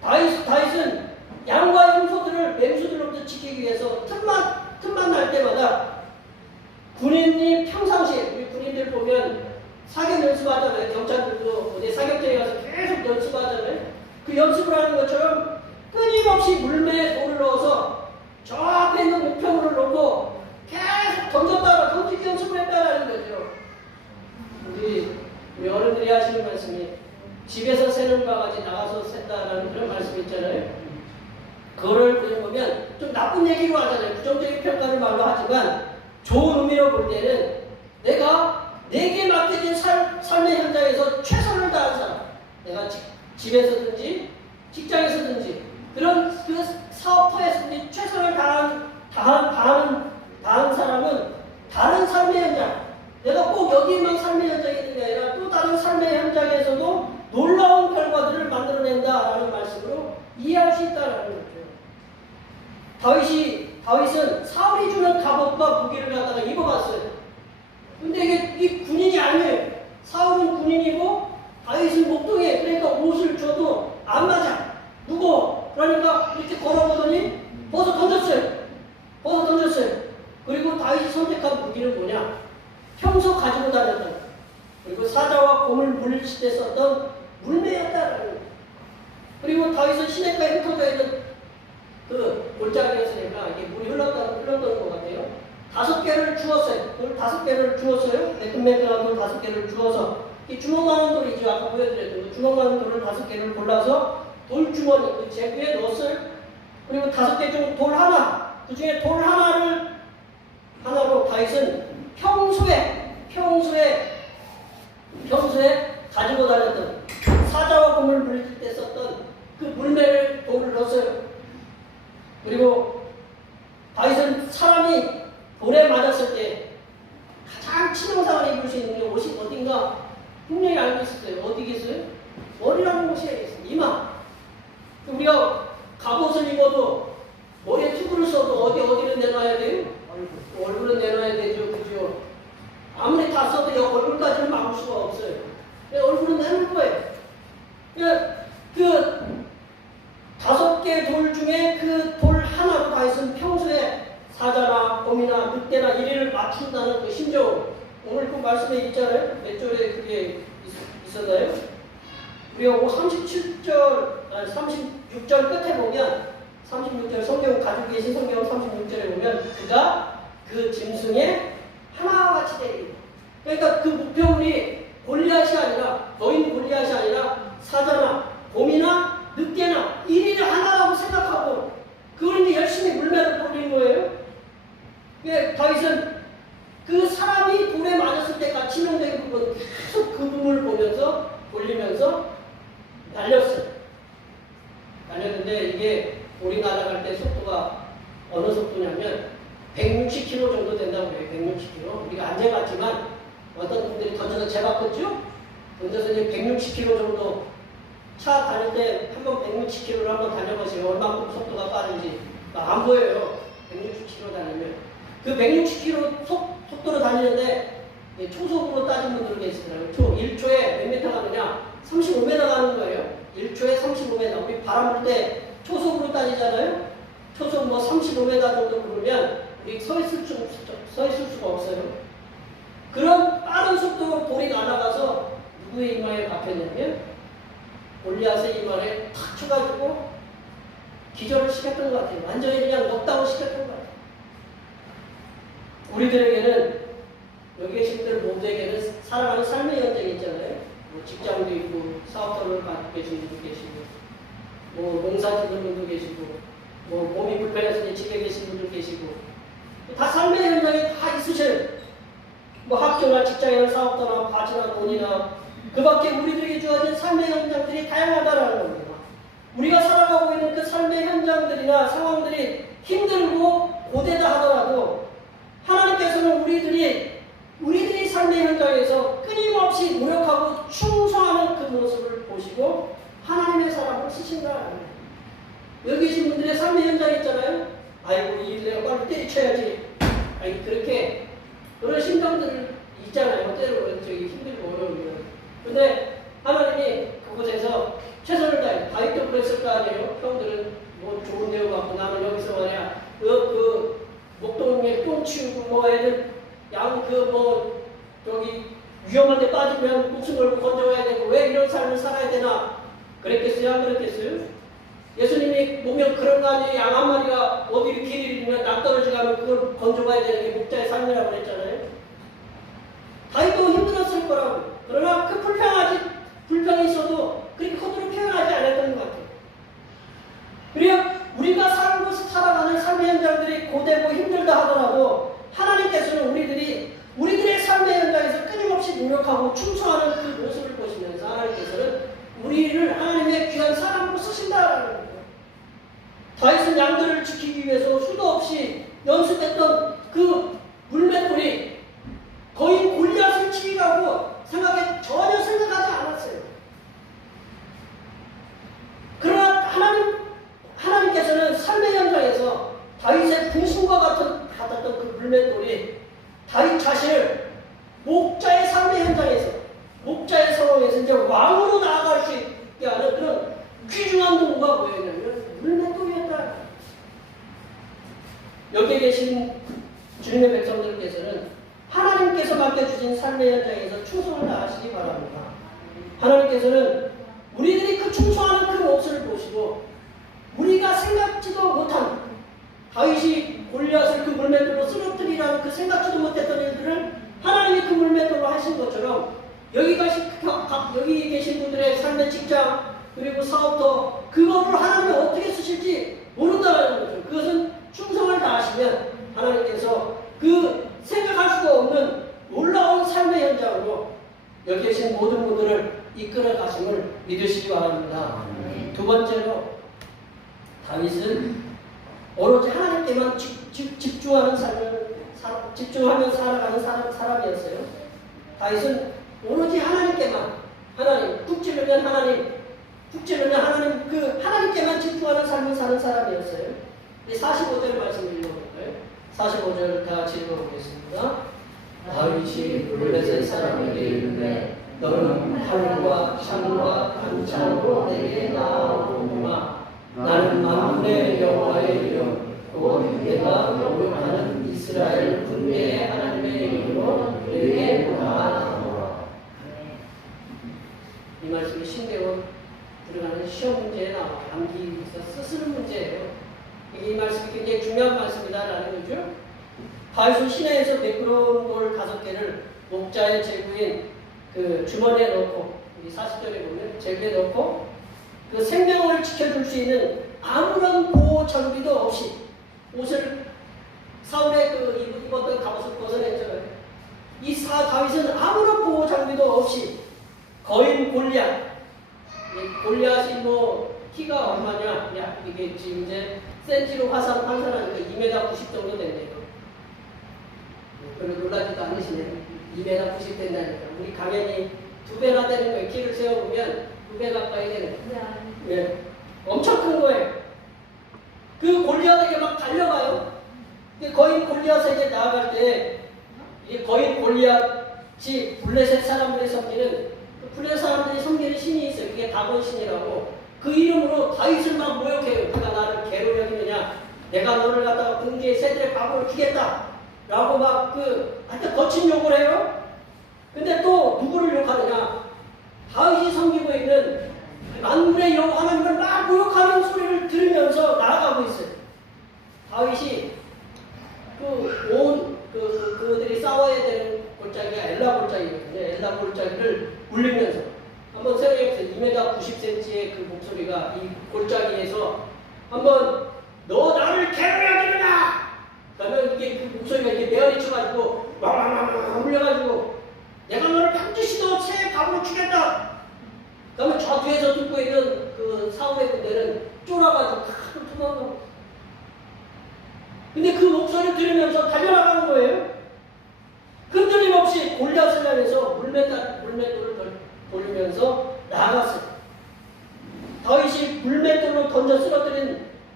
다윗은 양과 염소들을 맹수들로부터 지키기 위해서 틈만 날 때마다 군인이 평상시에 우리 군인들 보면 사격 연습하잖아요. 경찰들도 어디 사격장에 가서 계속 연습하잖아요. 그 연습을 하는 것처럼 끊임없이 물매에 돌을 넣어서 저 앞에 있는 목표물을 놓고 계속 던졌다가 던지기 연습을 했다는 거죠. 우리 어른들이 하시는 말씀이 집에서 새는 바가지 나가서 샜다라는 그런 말씀이 있잖아요. 그거를 그냥 보면 좀 나쁜 얘기로 하잖아요. 부정적인 평가를 말로 하지만 좋은 의미로 볼 때는 내게 맡겨진 삶의 현장에서 최선을 다한 사람, 내가 집에서든지 직장에서든지 그런 그 사업터에서든지 최선을 다하는 다른 사람은 다른 삶의 현장, 내가 꼭 여기에만 삶의 현장이 있는 게 아니라 또 다른 삶의 현장에서도 놀라운 결과들을 만들어낸다라는 말씀으로 이해할 수 있다라는 거죠. 다윗은 사울이 주는 갑옷과 무기를 갖다가 입어봤어요. 근데 이게 이 군인이 아니에요. 사울은 군인이고 다윗은 목동에, 그러니까 옷을 줘도 안 맞아. 무거워. 그러니까 이렇게 걸어보더니 벗어 던졌어요. 그리고 다윗이 선택한 무기는 뭐냐? 평소 가지고 다녔던, 그리고 사자와 곰을 물리칠 때 썼던 물매였다라는 거예요. 그리고 다윗은 시냇가에 흩어져 있는 그 골짜기였으니까 이게 물이 흘렀던 것 같아요. 5개를 주었어요. 돌 5개를 주었어요. 매끈매끈한 돌 5개를 주어서, 이 주먹 많은 돌이죠. 아까 보여드렸던 그 주먹 많은 돌을 5개를 골라서 돌주머니, 그 제구에 넣었어요. 그리고 5개 중 돌 하나, 그 중에 돌 하나로 다윗은 평소에 가지고 다녔던, 사자와 곰을 물릴 때 썼던 그 물매를 돌을 넣었어요. 그리고 다윗은 사람이 돌에 맞았을 때 가장 치명상을 입을 수 있는 게 옷이 어딘가 분명히 알고 있었어요. 어디겠어요? 머리라는 곳이 있어요. 이마. 우리가 갑옷을 입어도 머리에 투구를 써도 어디를 내놔야 돼요? 얼굴은 내놔야 되죠. 그죠? 아무리 다 써도 얼굴까지는 막을 수가 없어요. 얼굴은 내놓을 거예요. 그 5개 돌 중에 그 돌 하나로 다윗은 평소에 사자나 곰이나 늑대나 이리를 맞춘다는 그 심정, 오늘 그 말씀에 있잖아요. 몇 절에 그게 있었나요? 우리가 36절 끝에 보면, 36절 성경 가지고 계신 성경 36절에 보면 그가 그 짐승의 하나와 같이 되리라. 그러니까 그 목표물이 골리앗이 아니라, 거인 골리앗이 아니라 사자나 곰이나 늑대나 일일이 하나라고 생각하고 그걸 이제 열심히 물매를 돌린 거예요. 다윗은 그 사람이 돌에 맞았을 때가 치명적인 부분, 계속 그 부분을 보면서 돌리면서 날렸는데 이게 돌이 날아갈 때 속도가 어느 속도냐면 160km 정도 된다고 해요. 160km. 우리가 안 재봤지만 어떤 분들이 던져서 재봤겠죠? 던져서 이제 160km 정도 차 다닐 때 한번 160km를 한번 다녀보세요. 얼마큼 속도가 빠른지. 안 보여요. 160km 다니면. 그 160km 속도로 다니는데 초속으로 따진 분들 계시더라고요. 1초에 몇 미터 가느냐? 35m 가는 거예요. 1초에 35m. 우리 바람 불 때 초속으로 따지잖아요. 초속 35m 정도 부르면 우리 서 있을 수가 없어요. 그런 빠른 속도로 돌이 날아가서 누구의 이마에 박혔냐면 골리앗의 이마에 탁 쳐가지고 기절을 시켰던 것 같아요. 완전히 그냥 넉다운 시켰던 것 같아요. 우리들에게는, 여기 계신 분들 모두에게는 살아가는 삶의 현장이 있잖아요. 직장도 있고, 사업자를 갖고 계신 분도 계시고, 농사 짓는 분도 계시고, 몸이 불편해서 집에 계신 분도 계시고, 다 삶의 현장이 다 있으셔요. 학교나 직장이나 사업자나 바지나 돈이나, 그 밖에 우리들에게 주어진 삶의 현장들이 다양하다라는 겁니다. 우리가 살아가고 있는 그 삶의 현장들이나 상황들이 힘들고 고되다 하더라도 하나님께서는 우리들이 삶의 현장에서 끊임없이 노력하고 충성하는 그 모습을 보시고 하나님의 사람을 쓰신다는 거예요. 여기 계신 분들의 삶의 현장 있잖아요. 아이고, 이 일 내가 빨리 때리쳐야지. 그렇게 그런 심정들 있잖아요. 때로 힘들고 어려우면. 근데 하나님이 그곳에서 최선을 다해. 다윗도 그랬을 거 아니에요. 형들은 좋은 데로 가고 나는 여기서 말이야. 목동에 똥 치우고 애들 양 저기 위험한 데 빠지면 목숨 걸고 건져와야 되고 왜 이런 삶을 살아야 되나? 그랬겠어요? 안 그랬겠어요? 예수님이 보면 그런 거 아니에요? 양 한 마리가 어디를 길을 잃으면 낭떠러지가면 그걸 건져와야 되는 게 목자의 삶이라고 그랬잖아요. 다윗도 힘들었을 거라고. 그러나 그 불평이 있어도 그렇게 겉으로 표현하지 않았던 것 같아요. 그리고 우리가 살아가는 삶의 현장들이 고되고 힘들다 하더라도 하나님께서는 우리들의 삶의 현장에서 끊임없이 노력하고 충성하는 그 모습을 보시면서 하나님께서는 우리를 하나님의 귀한 사람으로 쓰신다라는 거예요. 다윗은 양들을 지키기 위해서 수도 없이 연습했던 그 물맷돌이 거의 골리앗을 치기라고 전혀 생각하지 않았어요. 그러나 하나님께서는 삶의 현장에서 다윗의 분신과 같았던 그 물맷돌이 다윗 자신을 목자의 삶의 현장에서, 목자의 상황에서 이제 왕으로 나아갈 수 있게 하는 그런 귀중한 도구가 뭐였냐면 물맷돌이었다. 여기에 계신 주님의 백성들께서는 하나님께서 맡겨주신 삶의 현장에서 충성을 다하시기 바랍니다. 하나님께서는 우리들이 그 충성하는 그 모습을 보시고 우리가 생각지도 못한 다윗이 골리앗을 그 물맷돌로 쓰러뜨리라는 그 생각지도 못했던 일들을 하나님이 그 물맷돌로 하신 것처럼 여기 계신 분들의 삶의 직장 그리고 사업도 그거를 하나님이 어떻게 쓰실지 모른다는 거죠. 그것은 충성을 다하시면 하나님께서 그 생각할 수가 없는 놀라운 삶의 현장으로 여기 계신 모든 분들을 이끌어 가심을 믿으시기 바랍니다. 두 번째로 다윗은 오로지 하나님께만 집중하는 집중하며 살아가는 사람이었어요. 다윗은 오로지 하나님께만, 푹 찌르면 하나님, 그 하나님께만 집중하는 삶을 사는 사람이었어요. 45절 말씀 읽어볼까요? 45절 다 같이 읽어보겠습니다. 다윗이 블레셋 사람에게 이르되 너는 칼과 창과 단창으로 내게 나아오노라. 나는 만군의 여호와의 이름 곧 내가 모욕하는 이스라엘 군대의 하나님의 이름으로 내게 나아오노라. 이 말씀이 신대원 들어가는 시험 문제에 나와요. 암기에서 쓰는 문제예요. 이 말씀이 굉장히 중요한 말씀이다라는 거죠. 다윗은 시내에서 매끄러운 돌 5개를 목자의 제구인 그 주머니에 넣고, 이 40절에 보면 제구에 넣고 그 생명을 지켜줄 수 있는 아무런 보호 장비도 없이 옷을 사울의 그 입었던 갑옷을 벗어냈잖아요. 다윗은 아무런 보호 장비도 없이 거인 골리앗이 뭐 키가 얼마냐? 야, 이게 지금 이제 센치로 환산하니까 2m 90 정도 된대요. 별로 놀라지도 않으시네요. 2m 90 된다니까. 우리 강연이 2배나 되는 거예요. 키를 세워보면 2배 가까이 되는 거예요. 네. 엄청 큰 거예요. 그 골리앗에게 막 달려가요. 거인 골리앗에게 나아갈 때, 이 거인 골리앗이 블레셋 사람들이 섬기는, 블레셋 사람들이 섬기는 신이 있어요. 그게 다곤 신이라고. 그 이름으로 다윗을 막 모욕해요. 네가 나를 개로 여기느냐? 내가 너를 갖다가 궁지에 새들의 밥을 주겠다. 라고 막 하여튼 거친 욕을 해요. 근데 또 누구를 욕하느냐? 다윗이 섬기고 있는 만군의 여호와 하나님을 막 모욕하는 소리를 들으면서 나아가고 있어요. 다윗이 그들이 싸워야 되는 골짜기가 엘라 골짜기거든요. 엘라 골짜기를 울리면서 한번 생각해보세요. 2m 90cm의 그 목소리가 이 골짜기에서 한번 너 나를 개로 여기느냐? 그러면 이게 그 목소리가 이게 메아리쳐가지고 와와와와 울려가지고 내가 너를 반드시 너 새 밥으로 주겠다. 그러면 저 뒤에서 듣고 있는 그 사울의 군대는 쫄아가지고 도망가고. 근데 그 목소리를 들으면서 달려나가는 거예요. 흔들림 없이 골리앗을 향해서 물맷돌을 돌리면서 나아갔어요. 다윗이 물맷돌로 던져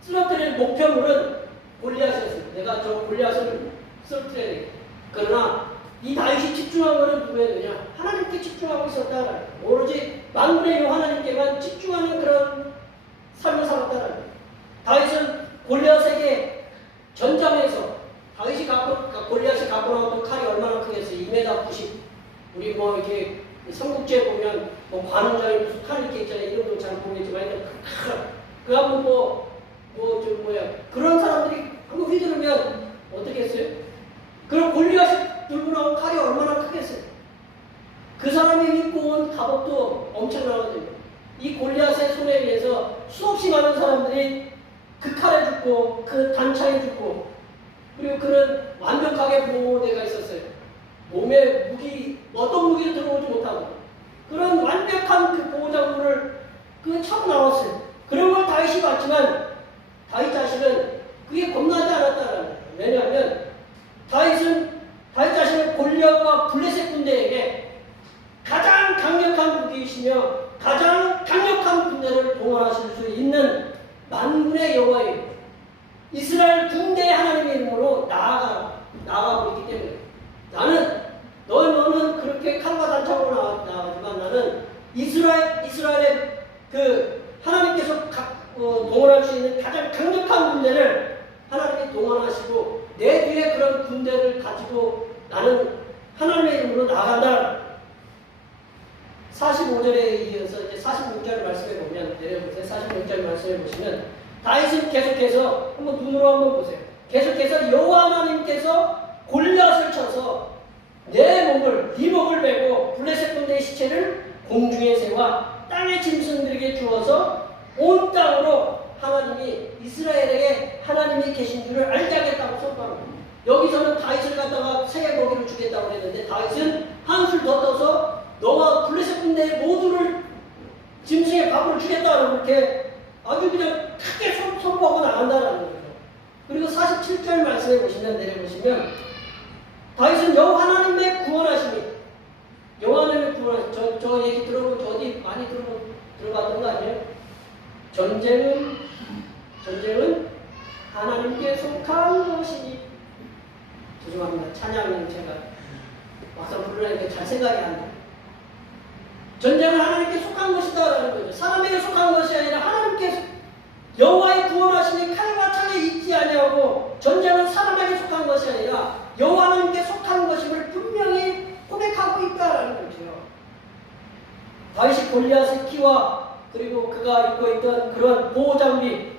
쓰러뜨릴 목표물은 골리앗이었어요. 내가 저 골리앗을 쓰러뜨려야 되겠다. 그러나 이 다윗이 집중한 것은 누구였느냐? 하나님께 집중하고 있었다. 오로지 만군의 여호와 하나님께만 집중하는 그런 삶을 살았다. 다윗은 골리앗에게 전장에서 골리앗이 갖고 나왔던 칼이 얼마나 크겠어요? 2m 90. 우리 뭐 이렇게 삼국지에 보면 뭐 관원장이 무슨 칼 이렇게 있잖아요. 이름도 잘 모르겠지만 그 한번 그런 사람들이 한번 휘두르면 어떻게 했어요? 그럼 골리앗이 들고 나온 칼이 얼마나 크겠어요? 그 사람이 입고 온 갑옷도 엄청나거든요. 이 골리앗의 손에 의해서 수없이 많은 사람들이 그 칼에 죽고 그 단차에 죽고 그리고 그는 완벽하게 보호대가 있었어요. 몸에 어떤 무기도 들어오지 못하고 그런 완벽한 그 보호장구를 차고 나왔어요. 그런 걸 다윗이 봤지만 다윗 자신은 그게 겁나지 않았다는 거예요. 왜냐하면 다윗 자신은 골리앗과 블레셋 군대에게 가장 강력한 무기이시며 가장 강력한 군대를 동원하실 수 있는 만군의 여호와예요. 이스라엘 군대의 하나님의 이름으로 나아가고 있기 때문에 너는 그렇게 칼과 단창으로 나아가지만 나는 이스라엘의 그 하나님께서 동원할 수 있는 가장 강력한 군대를 하나님이 동원하시고 내 뒤에 그런 군대를 가지고 나는 하나님의 이름으로 나아간다. 45절에 이어서 이제 46절 말씀에 보면 내려보세요. 46절 말씀에 보시면 다윗은 계속해서 한번 눈으로 한번 보세요. 계속해서 여호와 하나님께서 골리앗을 쳐서 네 목을 베고 블레셋 군대의 시체를 공중에 세워 땅의 짐승들에게 주어서 온 땅으로 하나님이 이스라엘에게 하나님이 계신 줄을 알게 하겠다고 선포합니다. 여기서는 다윗을 갖다가 새 먹이를 주겠다고 했는데 다윗은 한술 더 떠서 너와 블레셋 군대 모두를 짐승의 밥을 주겠다고 이렇게 아주 그냥 크게 선포하고 나간다라는 거죠. 그리고 47절 말씀에 보시면 내려보시면 다윗은 여호와 하나님의 구원하심이 여호와 하나님의 구원하심 저 얘기 들어보면 저 어디 많이 들어봤던 거 아니에요? 전쟁은 하나님께 속한 것이니 죄송합니다. 찬양은 제가 와서 부르려니까 잘 생각이 안 나요. 전쟁은 하나님께 속한 것이다라는 거죠. 사람에게 속한 것이 아니라 하나님께 여호와의 구원하심이 칼과 창에 있지 아니하고 전쟁은 사람에게 속한 것이 아니라 여호와 하나님께 속한 것임을 분명히 고백하고 있다라는 거죠. 다윗이 골리앗의 키와 그리고 그가 입고 있던 그런 보호장비,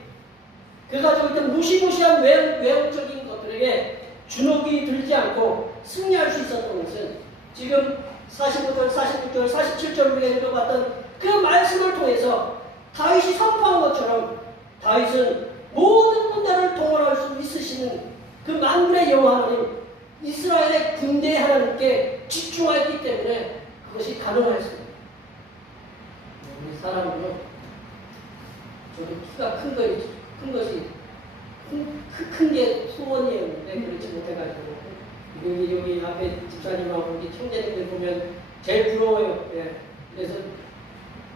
그가 가지고 있던 무시무시한 외형적인 것들에게 주눅이 들지 않고 승리할 수 있었던 것은 지금 45절, 46절, 47절 우리가 읽어봤던 그 말씀을 통해서 다윗이 선포한 것처럼 다윗은 모든 군대를 동원할 수 있으시는 그 만군의 여호와 하나님, 이스라엘의 군대 하나님께 집중하였기 때문에 그것이 가능하였습니다. 우리 사람은요, 저도 키가 큰 것이 큰 게 소원이었는데 그렇지 못해가지고 여기 앞에 집사님하고 우리 형제님들 보면 제일 부러워요. 예. 그래서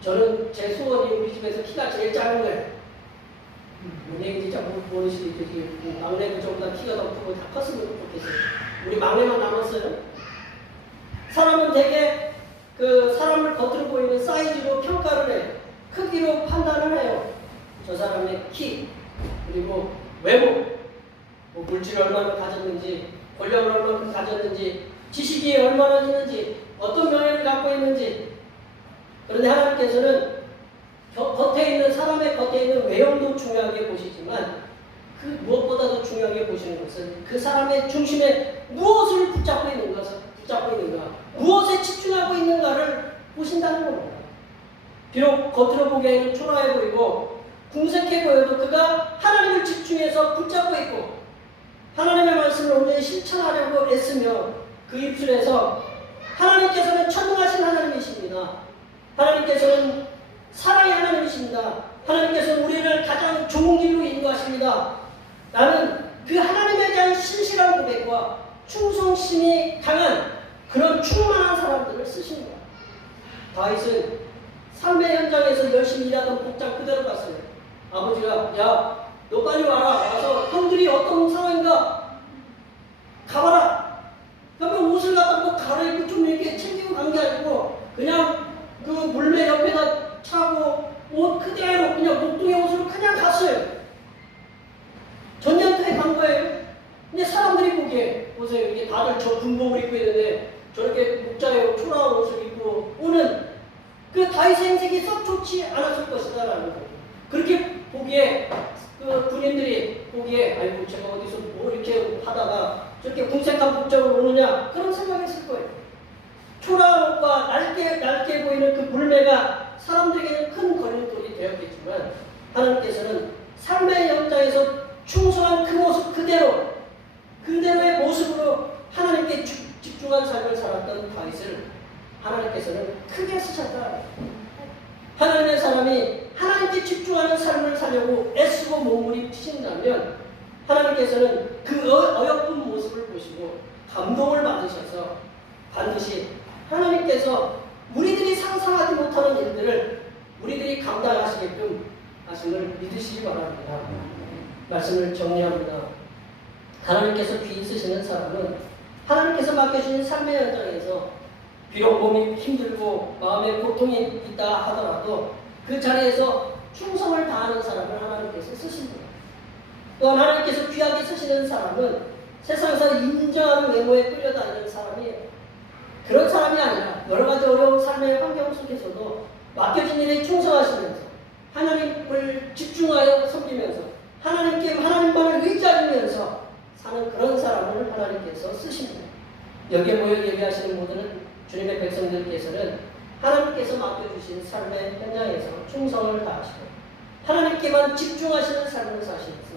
저는 제 소원이 우리 집에서 키가 제일 작은 거예요. 은행이 진짜 모르시고 있죠. 막내도 저보다 키가 더 크고 다 컸으면 좋겠어요. 우리 막내만 남았어요. 사람은 되게 그 사람을 겉으로 보이는 사이즈로 평가를 해요. 크기로 판단을 해요. 저 사람의 키, 그리고 외모, 뭐 물질을 얼마나 가졌는지, 권력을 얼마나 가졌는지, 지식이 얼마나 있는지, 어떤 명예를 갖고 있는지. 그런데 하나님께서는 사람의 겉에 있는 외형도 중요하게 보시지만 그 무엇보다도 중요하게 보시는 것은 그 사람의 중심에 무엇을 붙잡고 있는가, 무엇에 집중하고 있는가를 보신다는 겁니다. 비록 겉으로 보기에는 초라해 보이고 궁색해 보여도 그가 하나님을 집중해서 붙잡고 있고 하나님의 말씀을 온전히 실천하려고 애쓰며 그 입술에서 하나님께서는 천능하신 하나님이십니다. 하나님께서는 사랑의 하나님이십니다. 하나님께서는 우리를 가장 좋은 길로 인도하십니다. 나는 그 하나님에 대한 신실한 고백과 충성심이 강한 그런 충만한 사람들을 쓰십니다. 다윗은 삶의 현장에서 열심히 일하던 복장 그대로 갔어요. 아버지가 야, 너 빨리 와라. 와서 형들이 어떤 상황인가 가봐라. 그러면 옷을 갖다 뭐 갈아입고 좀 이렇게 챙기고 간 게 아니고 그냥 그 물매 옆에다 차고 옷 그대로 그냥 목동의 옷으로 그냥 갔어요. 전쟁터에 간 거예요. 근데 사람들이 보기에 보세요. 이게 다들 저 군복을 입고 있는데 저렇게 목자에 초라한 옷을 입고 오는 그 다윗의 행색이 썩 좋지 않았을 것이다라는 거예요. 그렇게 보기에 그 군인들이 보기에 아이고 제가 어디서 뭐 이렇게 하다가 저렇게 궁색한 복장으로 오느냐 그런 생각했을 거예요. 초라한 옷과 낡게 보이는 그 물매가 사람들에게는 큰 걸림돌이 되었겠지만 하나님께서는 삶의 현장에서 충성한 그 모습 그대로의 모습으로 하나님께 집중한 삶을 살았던 다윗을 하나님께서는 크게 쓰셨다. 하나님의 사람이 하나님께 집중하는 삶을 살려고 애쓰고 몸부림치신다면 하나님께서는 그 어여쁜 모습을 보시고 보시고 감동을 받으셔서 반드시 하나님께서 우리들이 상상하지 못하는 일들을 우리들이 감당하시게끔 하심을 믿으시기 바랍니다. 말씀을 정리합니다. 하나님께서 귀 쓰시는 사람은 하나님께서 맡겨주신 삶의 현장에서 비록 몸이 힘들고 마음에 고통이 있다 하더라도 그 자리에서 충성을 다하는 사람을 하나님께서 쓰십니다. 또한 하나님께서 귀하게 쓰시는 사람은 세상에서 인정하는 외모에 끌려다니는 사람이에요. 그런 사람이 아니라 여러 가지 어려운 삶의 환경 속에서도 맡겨진 일에 충성하시면서 하나님을 집중하여 섬기면서 하나님만을 의지하면서 사는 그런 사람을 하나님께서 쓰십니다. 여기에 모여 예배하시는 모든 주님의 백성들께서는 하나님께서 맡겨주신 삶의 현장에서 충성을 다하시고 하나님께만 집중하시는 삶을 사시면서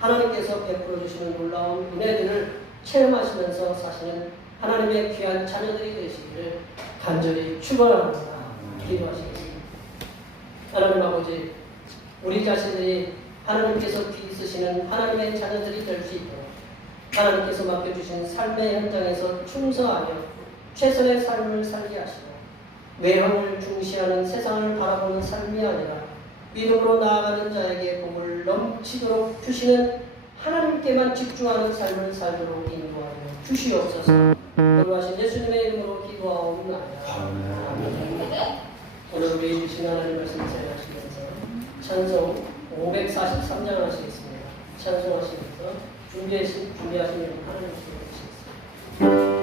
하나님께서 베풀어 주시는 놀라운 은혜들을 체험하시면서 사시는 하나님의 귀한 자녀들이 되시기를 간절히 축원합니다. 기도하시겠습니다. 하나님 아버지, 우리 자신들이 하나님께서 귀 쓰시는 하나님의 자녀들이 될 수 있도록 하나님께서 맡겨주신 삶의 현장에서 충성하며 최선의 삶을 살게 하시고 외형을 중시하는 세상을 바라보는 삶이 아니라 믿음으로 나아가는 자에게 복을 넘치도록 주시는 하나님께만 집중하는 삶을 살도록 인도하여 주시옵소서. 거룩하신 예수님의 이름으로 기도하옵나이다. 아멘. 오늘 우리 주신 하나님 말씀 생각하시면서 찬송 543장 하시겠습니다. 찬송하시면서 준비하시면 하나님께 드리겠습니다.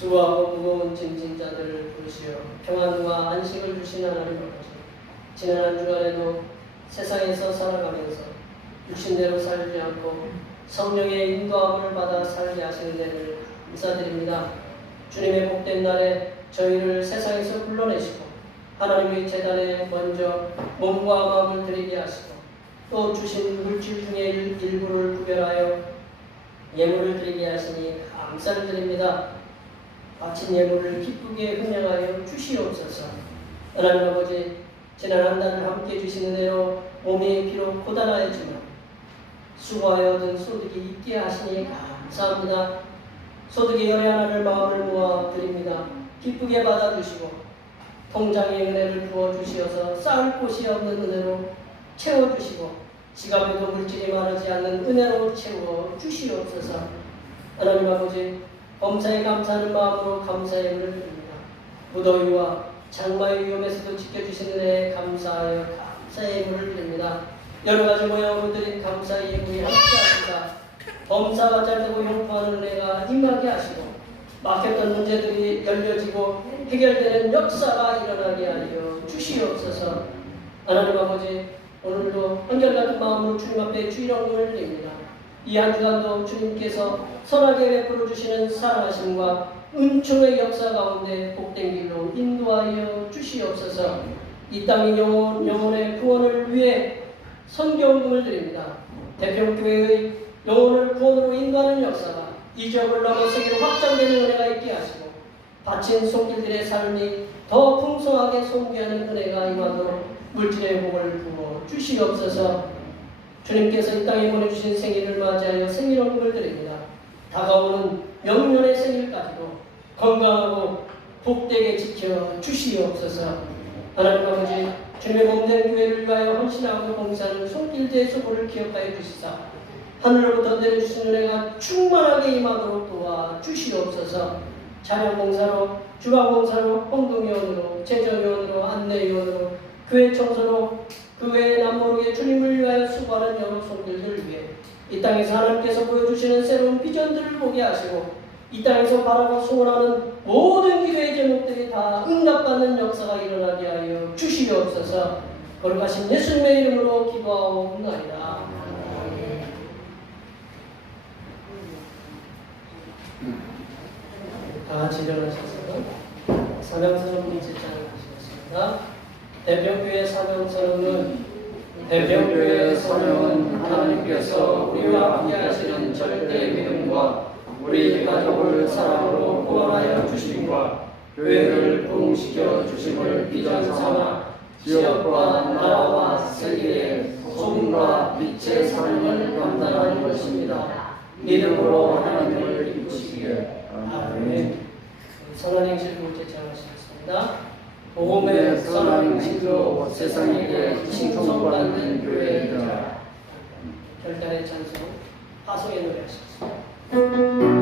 수고하고 무거운 짐진 자들을 부르시어 평안과 안식을 주신 하나님 아버지, 지난 한 주간에도 세상에서 살아가면서 육신대로 살지 않고 성령의 인도함을 받아 살게 하시는 데를 감사드립니다. 주님의 복된 날에 저희를 세상에서 불러내시고 하나님의 제단에 먼저 몸과 마음을 드리게 하시고 또 주신 물질 중에 일부를 구별하여 예물을 드리게 하시니 감사를 드립니다. 바친 예물을 기쁘게 흥량하여 주시옵소서. 하나님 아버지, 지난 한 달을 함께 주시는 대로 몸이 비록 고단하였지만 수고하여 얻은 소득이 있게 하시니 감사합니다. 소득의 열의 하나를 마음을 모아 드립니다. 기쁘게 받아주시고 통장의 은혜를 부어주시어서 쌓을 곳이 없는 은혜로 채워주시고 지갑에도 물질이 마르지 않는 은혜로 채워주시옵소서. 하나님 아버지, 범사에 감사하는 마음으로 감사의 은혜를 드립니다. 무더위와 장마의 위험에서도 지켜주시는 은혜에 감사하여 감사의 은혜를 드립니다. 여러 가지 모양으로 드린 감사의 예물이 함께 하시다 범사가 잘되고 형통하는 은혜가 임하게 하시고 막혔던 문제들이 열려지고 해결되는 역사가 일어나게 하여 주시옵소서. 하나님 아버지, 오늘도 한결같은 마음으로 주님 앞에 주일원금을 드립니다. 이 한 주간도 주님께서 선하게 베풀어 주시는 사랑하심과 은총의 역사 가운데 복된 길로 인도하여 주시옵소서. 이 땅의 영혼의 구원을 위해 선교원금을 드립니다. 대평교회의 영혼을 구원으로 인도하는 역사가 이 지역을 넘어 세계로 확장되는 은혜가 있게 하시고 바친 손길들의 삶이 더 풍성하게 손귀하는 은혜가 임하도록 물질의 복을 부어 주시옵소서. 주님께서 이 땅에 보내주신 생일을 맞이하여 생일원금을 드립니다. 다가오는 명년의 생일까지도 건강하고 복되게 지켜 주시옵소서. 하나님 아버지, 주님의 몸된 교회를 위하여 헌신하고 봉사하는 손길들의 수고를 기억하여 주시사 하늘로부터 내려주신 은혜가 충만하게 임하도록 도와 주시옵소서. 찬양봉사로, 주방봉사로, 홍동위원으로, 재정위원으로, 안내위원으로, 교회 청소로, 교회의 남모르게 주님을 위하여 수고하는 여러 손길들을 위해 이 땅에서 하나님께서 보여주시는 새로운 비전들을 보게 하시고 이 땅에서 바라고 소원하는 모든 기도의 제목들이 다 응답받는 역사가 일어나게 하여 주시옵소서. 거룩하신 예수님의 이름으로 기도하옵나이다. 다 같이 일어나셔서 사명선언 문제장을 하시겠습니다. 대평교회 사명은 하나님께서 우리와 함께 하시는 절대 믿음과 우리 가족을 사랑으로 구원하여 주심과 교회를 부흥시켜 주심을 비전 삼아 지역과 나라와 세계에 소금과 빛의 사명을 감당하는 것입니다. 믿음으로 하나님을 기쁘시기에. 아멘. 선한 행실 둘째장 하시겠습니다. 복음의 선한 행실로 세상에게 칭송받는 교회이다. 결단의 찬송, 하소의 노래 하시겠습니다.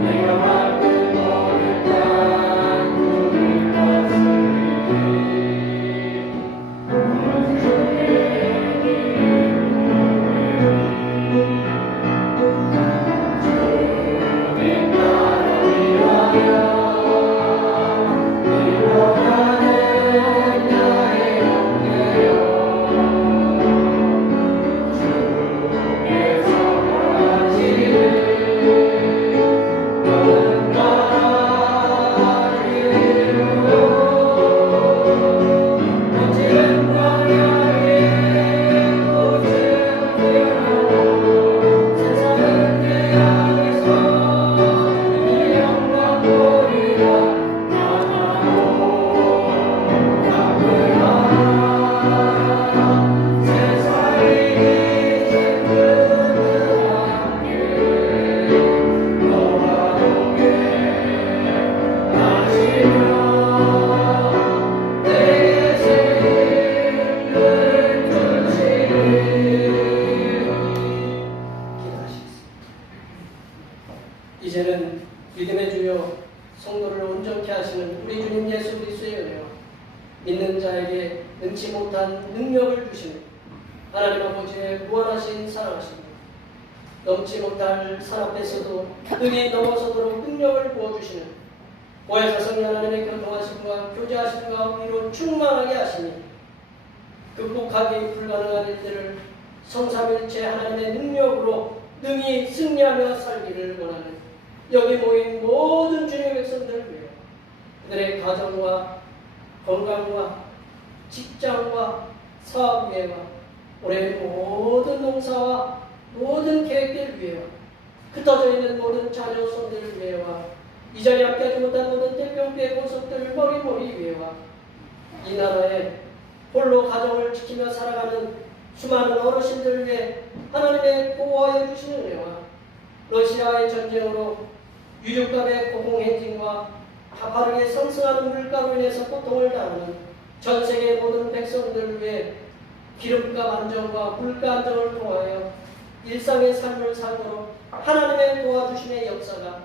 내가 이제는 믿음의 주여 성도를 온전케 하시는 우리 주님 예수 그리스도의 은혜와 믿는 자에게 능치 못한 능력을 주시는 하나님 아버지의 무한하신 사랑하심과 넘지 못할 산 앞에서도 능히 넘어서도록 능력을 부어주시는 보혜사 성령 하나님의 교통하심과 교제하심과 위로 충만하게 하시니 극복하기 불가능한 일들을 성삼일체 하나님의 능력으로 능히 승리하며 살기를 원하는 여기 모인 모든 주님의 백성들을 위해 그들의 가정과 건강과 직장과 사업 위에와 올해 모든 농사와 모든 계획들을 위해와 흩어져 있는 모든 자녀 손들을 위해와 이 자리에 함께하지 못한 모든 대병교의 모습들을 머리머리 위해와 이 나라에 홀로 가정을 지키며 살아가는 수많은 어르신들을 위해 하나님의 보호하여 주시는 은혜와 러시아의 전쟁으로 유류값의 고공행진과 가파르게 상승하는 물가로 인해서 고통을 당하는 전 세계 모든 백성들을 위해 기름값 안정과 물가 안정을 통하여 일상의 삶을 살도록 하나님의 도와주심의 역사가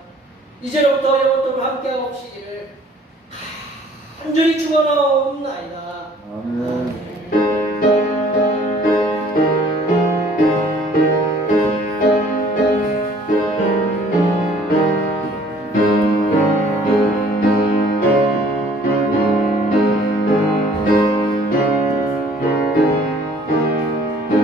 이제로부터 영원토록 함께하옵시기를 간절히 축원하옵나이다. 아멘.